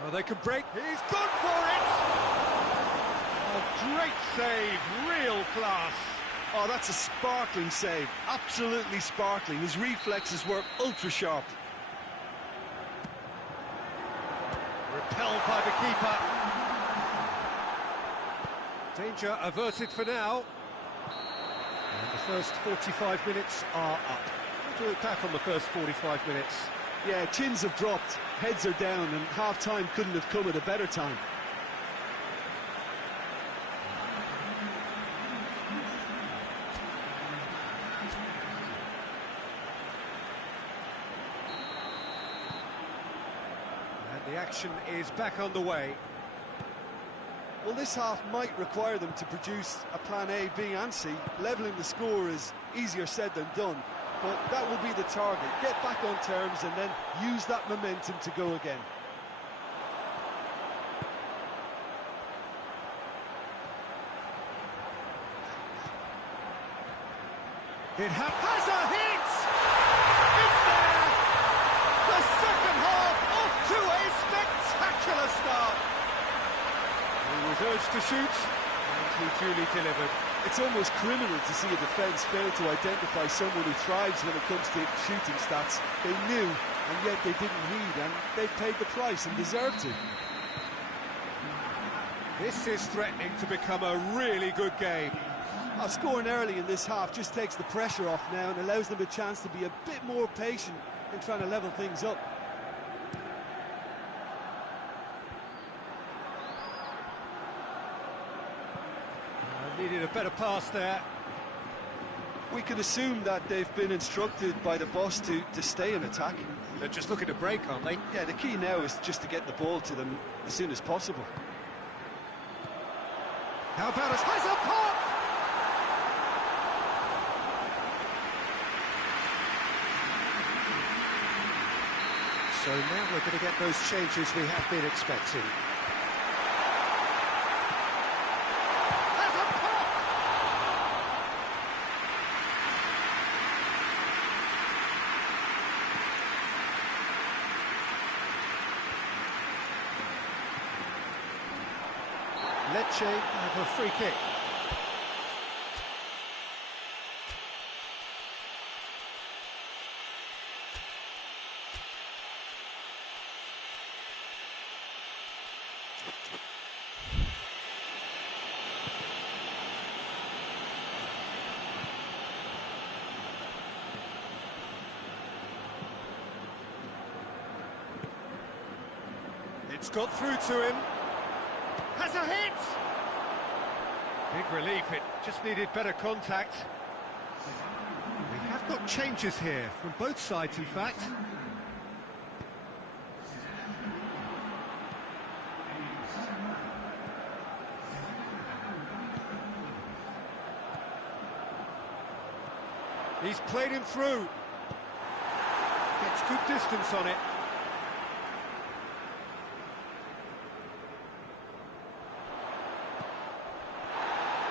Oh, they can break. He's gone for it! A great save, real class. Oh, that's a sparkling save, absolutely sparkling. His reflexes were ultra-sharp. Repelled by the keeper. Danger averted for now. And the first 45 minutes are up. What do you look back on the first 45 minutes? Yeah, chins have dropped, heads are down, and half-time couldn't have come at a better time. And the action is back underway. Well, this half might require them to produce a plan A, B and C. Levelling the score is easier said than done, but that will be the target. Get back on terms and then use that momentum to go again. It has a hit! It's there! The second half off to a spectacular start! He was urged to shoot, and he duly delivered. It's almost criminal to see a defence fail to identify someone who thrives when it comes to shooting stats. They knew, and yet they didn't heed, and they've paid the price and deserve to. This is threatening to become a really good game. Scoring early in this half just takes the pressure off now and allows them a chance to be a bit more patient in trying to level things up. Needed a better pass there. We can assume that they've been instructed by the boss to stay in attack. They're just looking to break, aren't they? Yeah, the key now is just to get the ball to them as soon as possible. How about us? Has a pop! So now we're going to get those changes we have been expecting. Has a pop! Lecce have a free kick. It's got through to him. Has a hit! Big relief, it just needed better contact. We have got changes here, from both sides in fact. He's played him through. Gets good distance on it.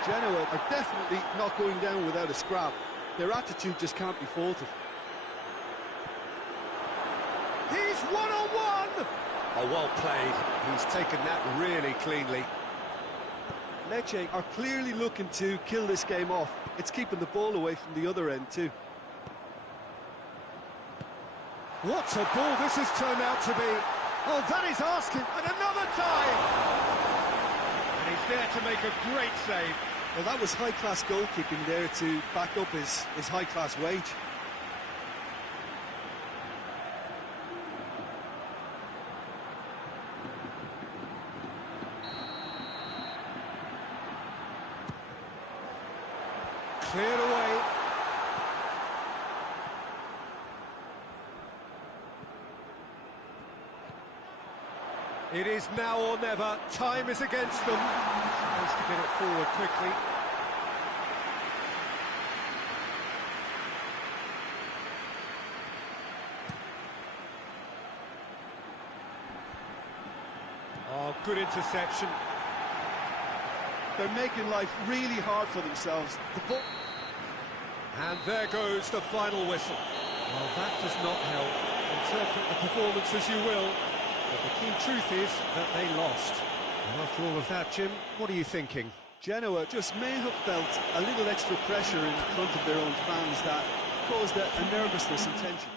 Genoa are definitely not going down without a scrap. Their attitude just can't be faulted. He's one-on-one! Oh, well played. He's taken that really cleanly. Lecce are clearly looking to kill this game off. It's keeping the ball away from the other end too. What a ball this has turned out to be. Oh, that is asking. And another time! And he's there to make a great save. Well, that was high-class goalkeeping there to back up his high-class wage. Cleared away. It is now or never. Time is against them. Tries to get it forward quickly. Oh, good interception. They're making life really hard for themselves. The ball. And there goes the final whistle. Well, that does not help. Interpret the performance as you will, but the key truth is that they lost. And after all of that, Jim, what are you thinking? Genoa just may have felt a little extra pressure in front of their own fans that caused a nervousness and tension.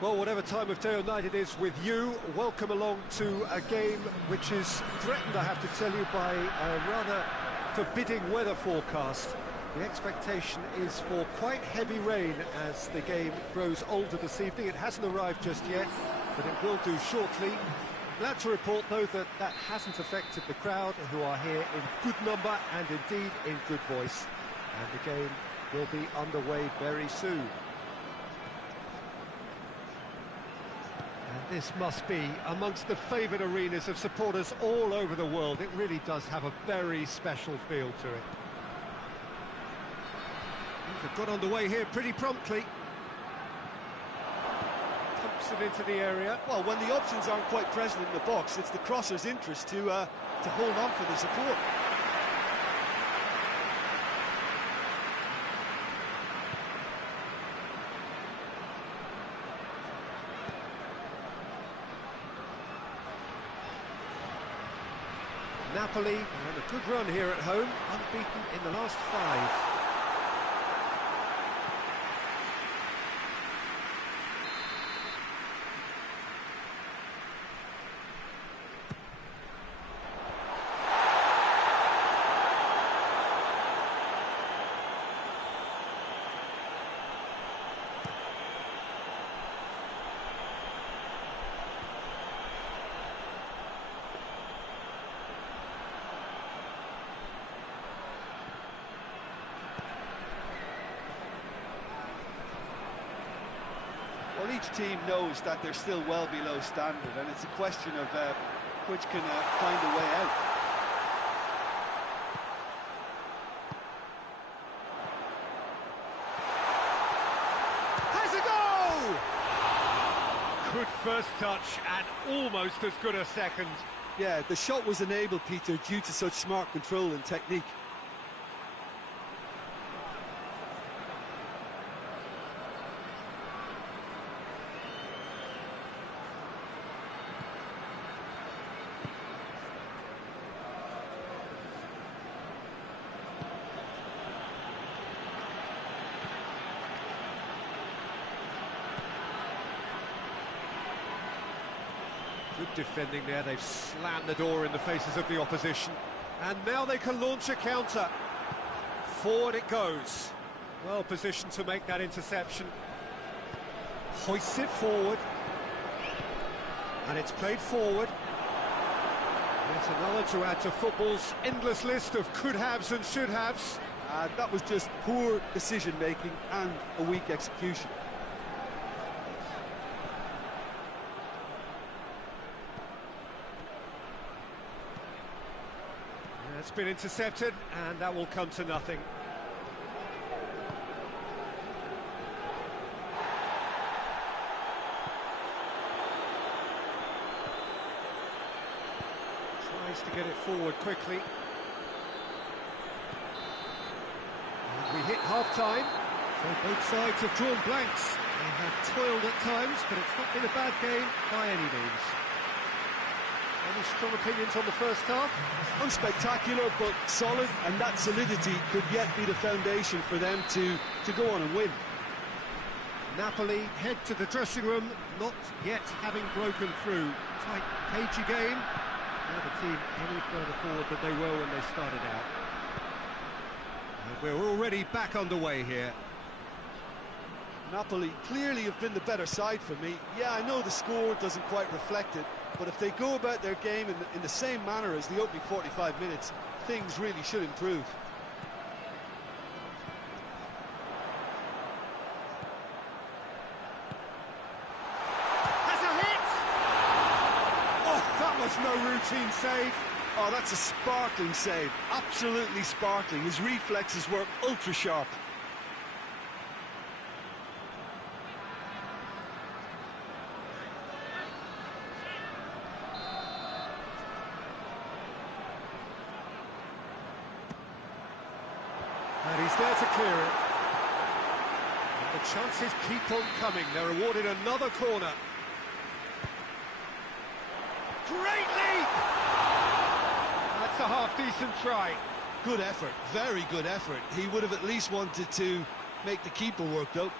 Well, whatever time of day or night it is with you, welcome along to a game which is threatened, I have to tell you, by a rather forbidding weather forecast. The expectation is for quite heavy rain as the game grows older this evening. It hasn't arrived just yet, but it will do shortly. Glad to report, though, that that hasn't affected the crowd, who are here in good number and indeed in good voice. And the game will be underway very soon. And this must be amongst the favoured arenas of supporters all over the world. It really does have a very special feel to it. Things have got underway here pretty promptly. Pumps it into the area. Well, when the options aren't quite present in the box, it's the crosser's interest to hold on for the support. Napoli on a good run here at home, unbeaten in the last 5. Well, each team knows that they're still well below standard, and it's a question of which can find a way out. Has a goal! Good first touch and almost as good a second. Yeah, the shot was enabled, Peter, due to such smart control and technique. Good defending there, they've slammed the door in the faces of the opposition. And now they can launch a counter. Forward it goes. Well positioned to make that interception. Hoists it forward. And it's played forward. There's another to add to football's endless list of could-haves and should-haves. That was just poor decision-making and a weak execution. It's been intercepted, and that will come to nothing. Tries to get it forward quickly. And we hit half-time, so both sides have drawn blanks. They have toiled at times, but it's not been a bad game by any means. Any strong opinions on the first half? Unspectacular, but solid, and that solidity could yet be the foundation for them to go on and win. Napoli head to the dressing room, not yet having broken through. Tight, cagey game. Now the team any further forward than they were when they started out. And we're already back underway here. Napoli clearly have been the better side for me. Yeah, I know the score doesn't quite reflect it, but if they go about their game in the same manner as the opening 45 minutes, things really should improve. Has a hit! Oh, that was no routine save. Oh, that's a sparkling save. Absolutely sparkling. His reflexes were ultra sharp. And he's there to clear it. And the chances keep on coming. They're awarded another corner. Great leap! That's a half-decent try. Good effort, very good effort. He would have at least wanted to make the keeper work, though.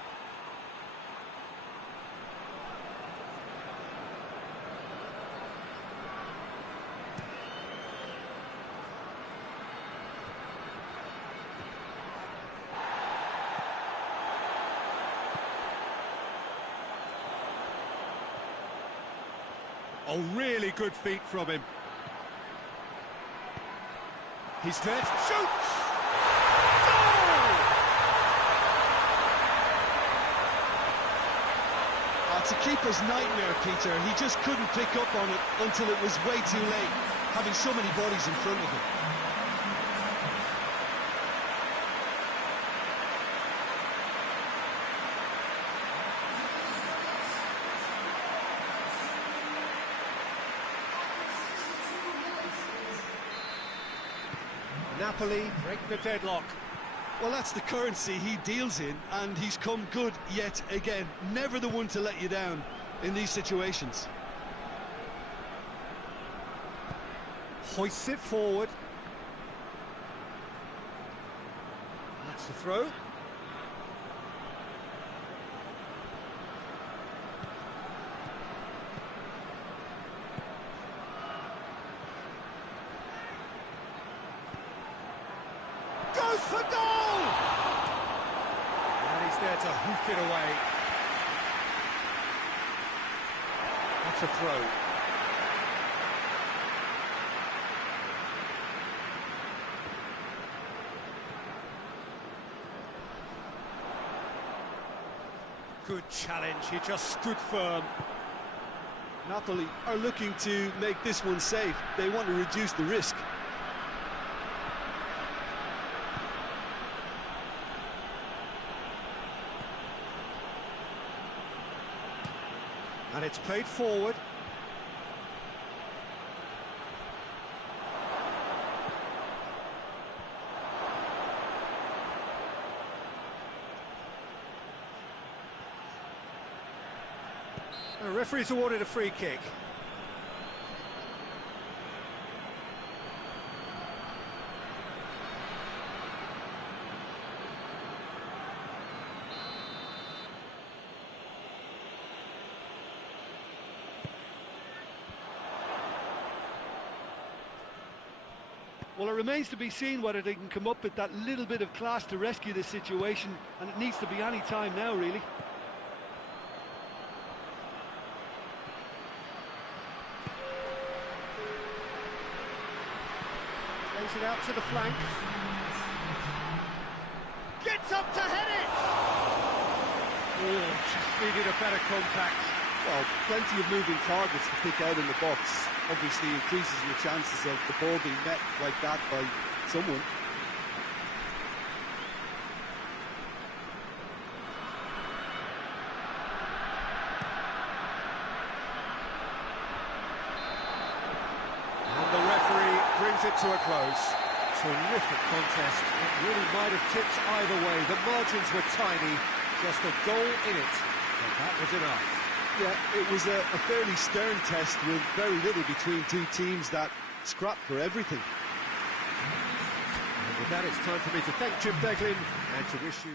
Oh, really good feet from him. He's there, shoots! Goal! It's a keeper's nightmare, Peter. He just couldn't pick up on it until it was way too late, having so many bodies in front of him. Napoli break the deadlock. Well, that's the currency he deals in, and he's come good yet again. Never the one to let you down in these situations. Hoists it forward. That's the throw. Goes for goal! And he's there to hoof it away. That's a throw. Good challenge, he just stood firm. Napoli are looking to make this one safe. They want to reduce the risk. And it's played forward. The referee's awarded a free kick. Well, it remains to be seen whether they can come up with that little bit of class to rescue this situation, and it needs to be any time now, really. Plays it out to the flank. Gets up to head it! Oh, just needed a better contact. Well, plenty of moving targets to pick out in the box. Obviously increases your chances of the ball being met like that by someone. And the referee brings it to a close. Terrific contest. It really might have tipped either way. The margins were tiny, just a goal in it, and that was enough. Yeah, it was a fairly stern test with very little between two teams that scrapped for everything. And with that, it's time for me to thank Jim Beglin and to wish you...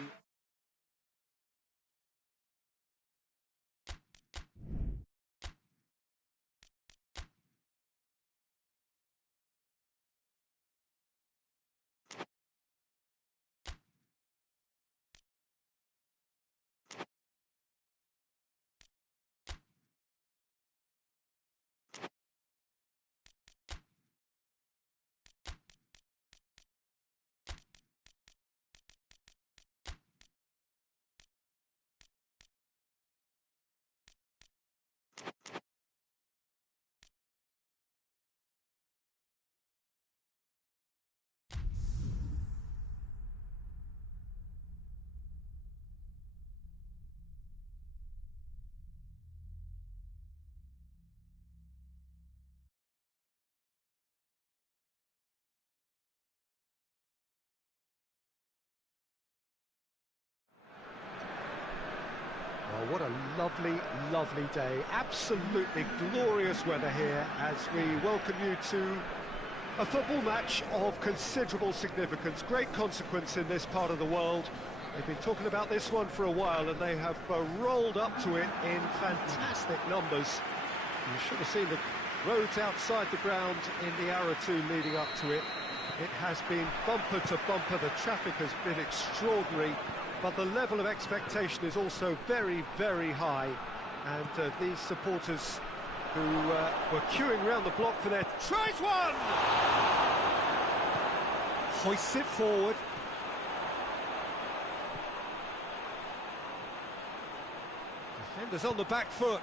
Oh, what a lovely, lovely day. Absolutely glorious weather here as we welcome you to a football match of considerable significance, great consequence in this part of the world. They've been talking about this one for a while and they have rolled up to it in fantastic numbers. You should have seen the roads outside the ground in the hour or two leading up to it. It has been bumper to bumper, the traffic has been extraordinary. But the level of expectation is also very, very high. And these supporters who were queuing around the block for their... Tries one! Hoists it forward. Defenders on the back foot.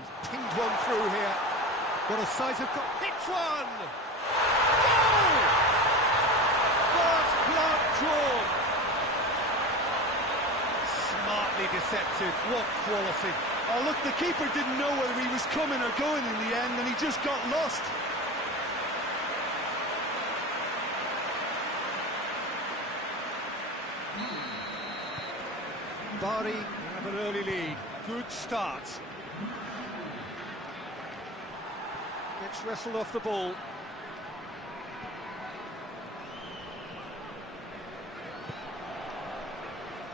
He's pinged one through here. What a size of... Hits one! Goal! First blood drawn. Smartly deceptive, what quality. Oh, look, the keeper didn't know whether he was coming or going in the end, and he just got lost. Bari have an early lead. Good start. Gets wrestled off the ball.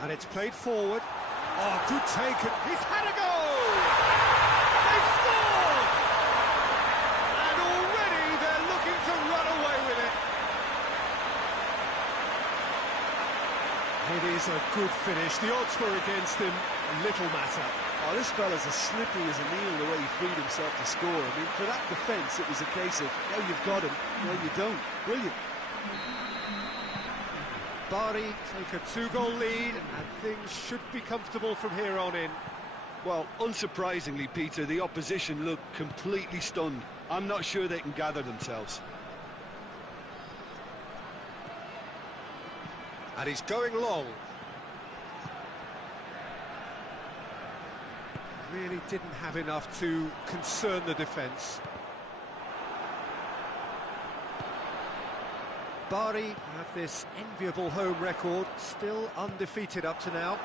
And it's played forward. Oh, good take. He's had a go! They've scored! And already they're looking to run away with it. It is a good finish. The odds were against him. Little matter. Oh, this fella's as slippery as an eel the way he freed himself to score. I mean, for that defence, it was a case of, now you've got him, well, you don't. Brilliant. Bari take a two-goal lead, and things should be comfortable from here on in. Well, unsurprisingly, Peter, the opposition look completely stunned. I'm not sure they can gather themselves. And he's going long. Really didn't have enough to concern the defence. Bari have this enviable home record, still undefeated up to now.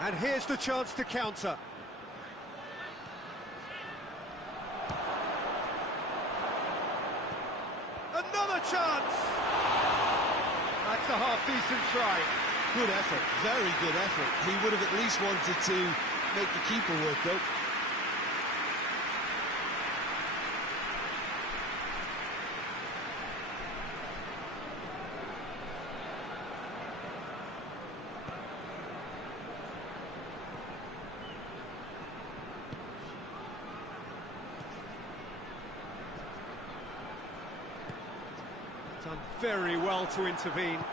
And here's the chance to counter. Another chance! That's a half-decent try. Good effort, very good effort. He would have at least wanted to make the keeper work, though. Done very well to intervene.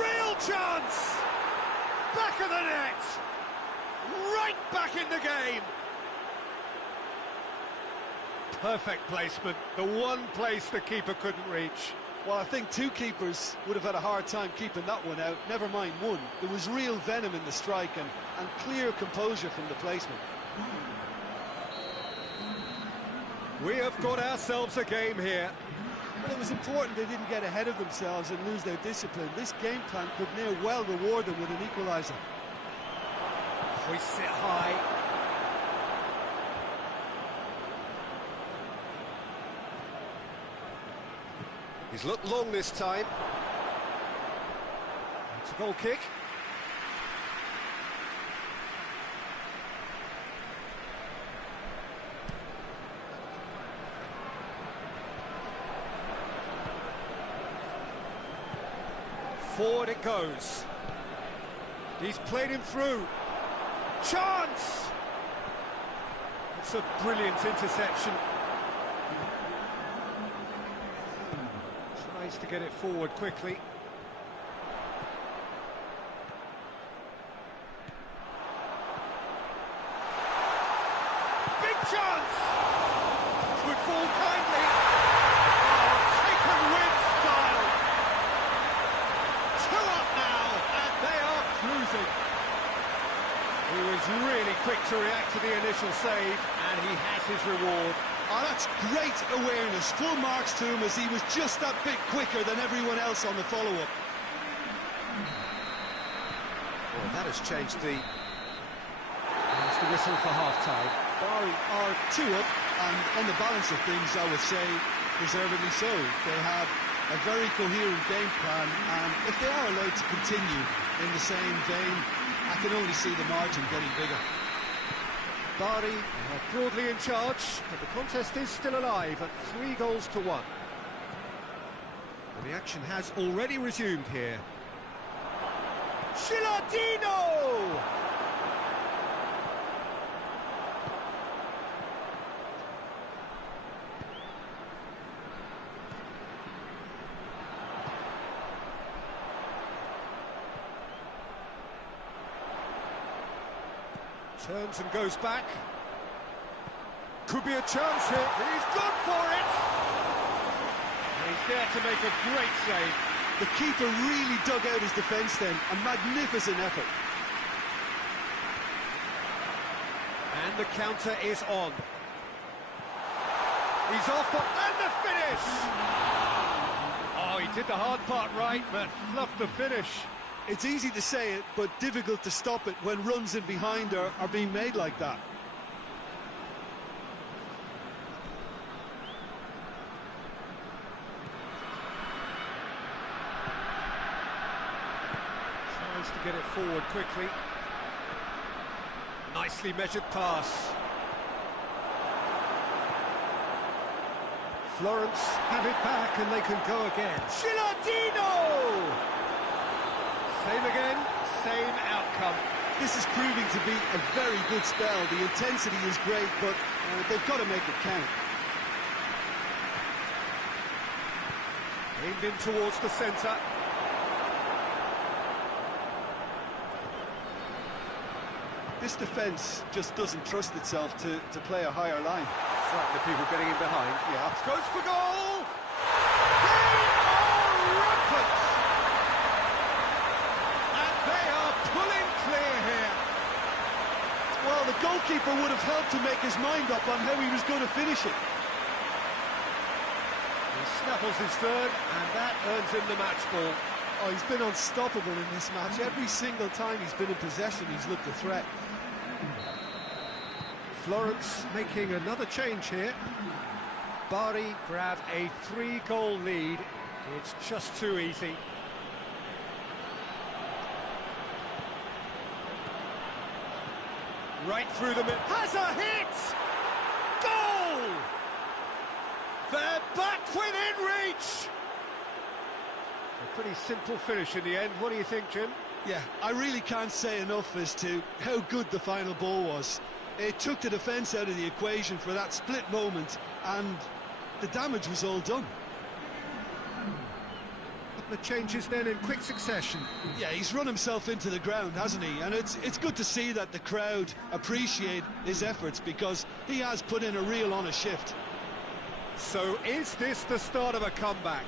Real chance! Back of the net! Right back in the game! Perfect placement, the one place the keeper couldn't reach. Well, I think two keepers would have had a hard time keeping that one out, never mind one. There was real venom in the strike and clear composure from the placement. We have got ourselves a game here. But it was important they didn't get ahead of themselves and lose their discipline. This game plan could near well reward them with an equaliser. Hoists it high. He's looked long this time. It's a goal kick. Forward it goes. He's played him through. Chance! It's a brilliant interception. Tries to get it forward quickly. Big chance! Could fall kindly. Oh, taken with style. 2 up now, and they are cruising. He was really quick to react to the initial save, and he has his reward. Oh, that's great awareness. Full marks to him as he was just that bit quicker than everyone else on the follow-up. Well, that has changed the... There's the whistle for half-time. Bari are 2 up, and on the balance of things, I would say, deservedly so. They have a very coherent game plan, and if they are allowed to continue in the same vein, I can only see the margin getting bigger. Bari are broadly in charge, but the contest is still alive at 3-1. And the action has already resumed here. Cilardino! Turns and goes back. Could be a chance here. He's gone for it! And he's there to make a great save. The keeper really dug out his defence then. A magnificent effort. And the counter is on. He's off and the finish! Oh, he did the hard part right, but fluffed the finish. It's easy to say it, but difficult to stop it when runs in behind are being made like that. Tries to get it forward quickly. Nicely measured pass. Florence have it back and they can go again. Cilardino! Same again, same outcome. This is proving to be a very good spell. The intensity is great, but they've got to make it count. Aimed in towards the centre. This defence just doesn't trust itself to play a higher line. Frighten the people getting in behind. Yeah, goes for goal! They are rampant! Well, the goalkeeper would have helped to make his mind up on how he was going to finish it. He snaffles his third, and that earns him the match ball. Oh, he's been unstoppable in this match. Every single time he's been in possession, he's looked a threat. Florence making another change here. Bari grab a 3-goal lead. It's just too easy. Right through the middle. Has a hit! Goal! They're back within reach! A pretty simple finish in the end. What do you think, Jim? Yeah, I really can't say enough as to how good the final ball was. It took the defence out of the equation for that split moment, and the damage was all done. The changes then in quick succession. Yeah, he's run himself into the ground, hasn't he? And it's good to see that the crowd appreciate his efforts, because he has put in a real honest shift. So is this the start of a comeback?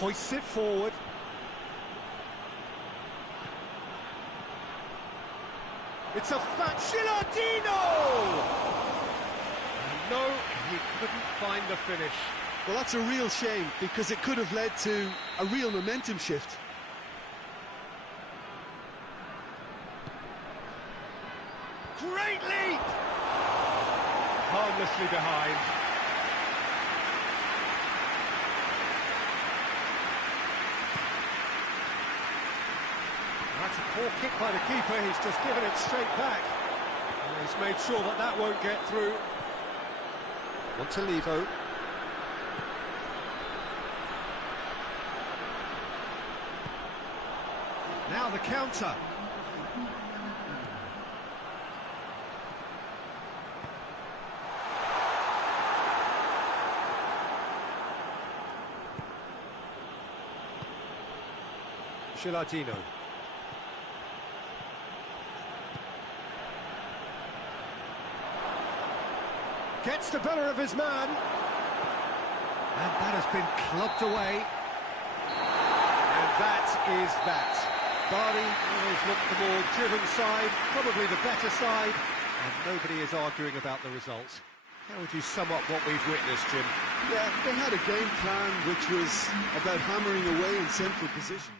Hoists it forward. It's a fat Gilardino! No, he couldn't find the finish. Well, that's a real shame, because it could have led to a real momentum shift. Great leap! Harmlessly behind. That's a poor kick by the keeper. He's just given it straight back. And he's made sure that that won't get through. Montalivo. Now the counter. Gilardino. Gets the better of his man. And that has been clubbed away. And that is that. BARI always looked the more driven side, probably the better side, and nobody is arguing about the results. How would you sum up what we've witnessed, Jim? Yeah, they had a game plan which was about hammering away in central positions.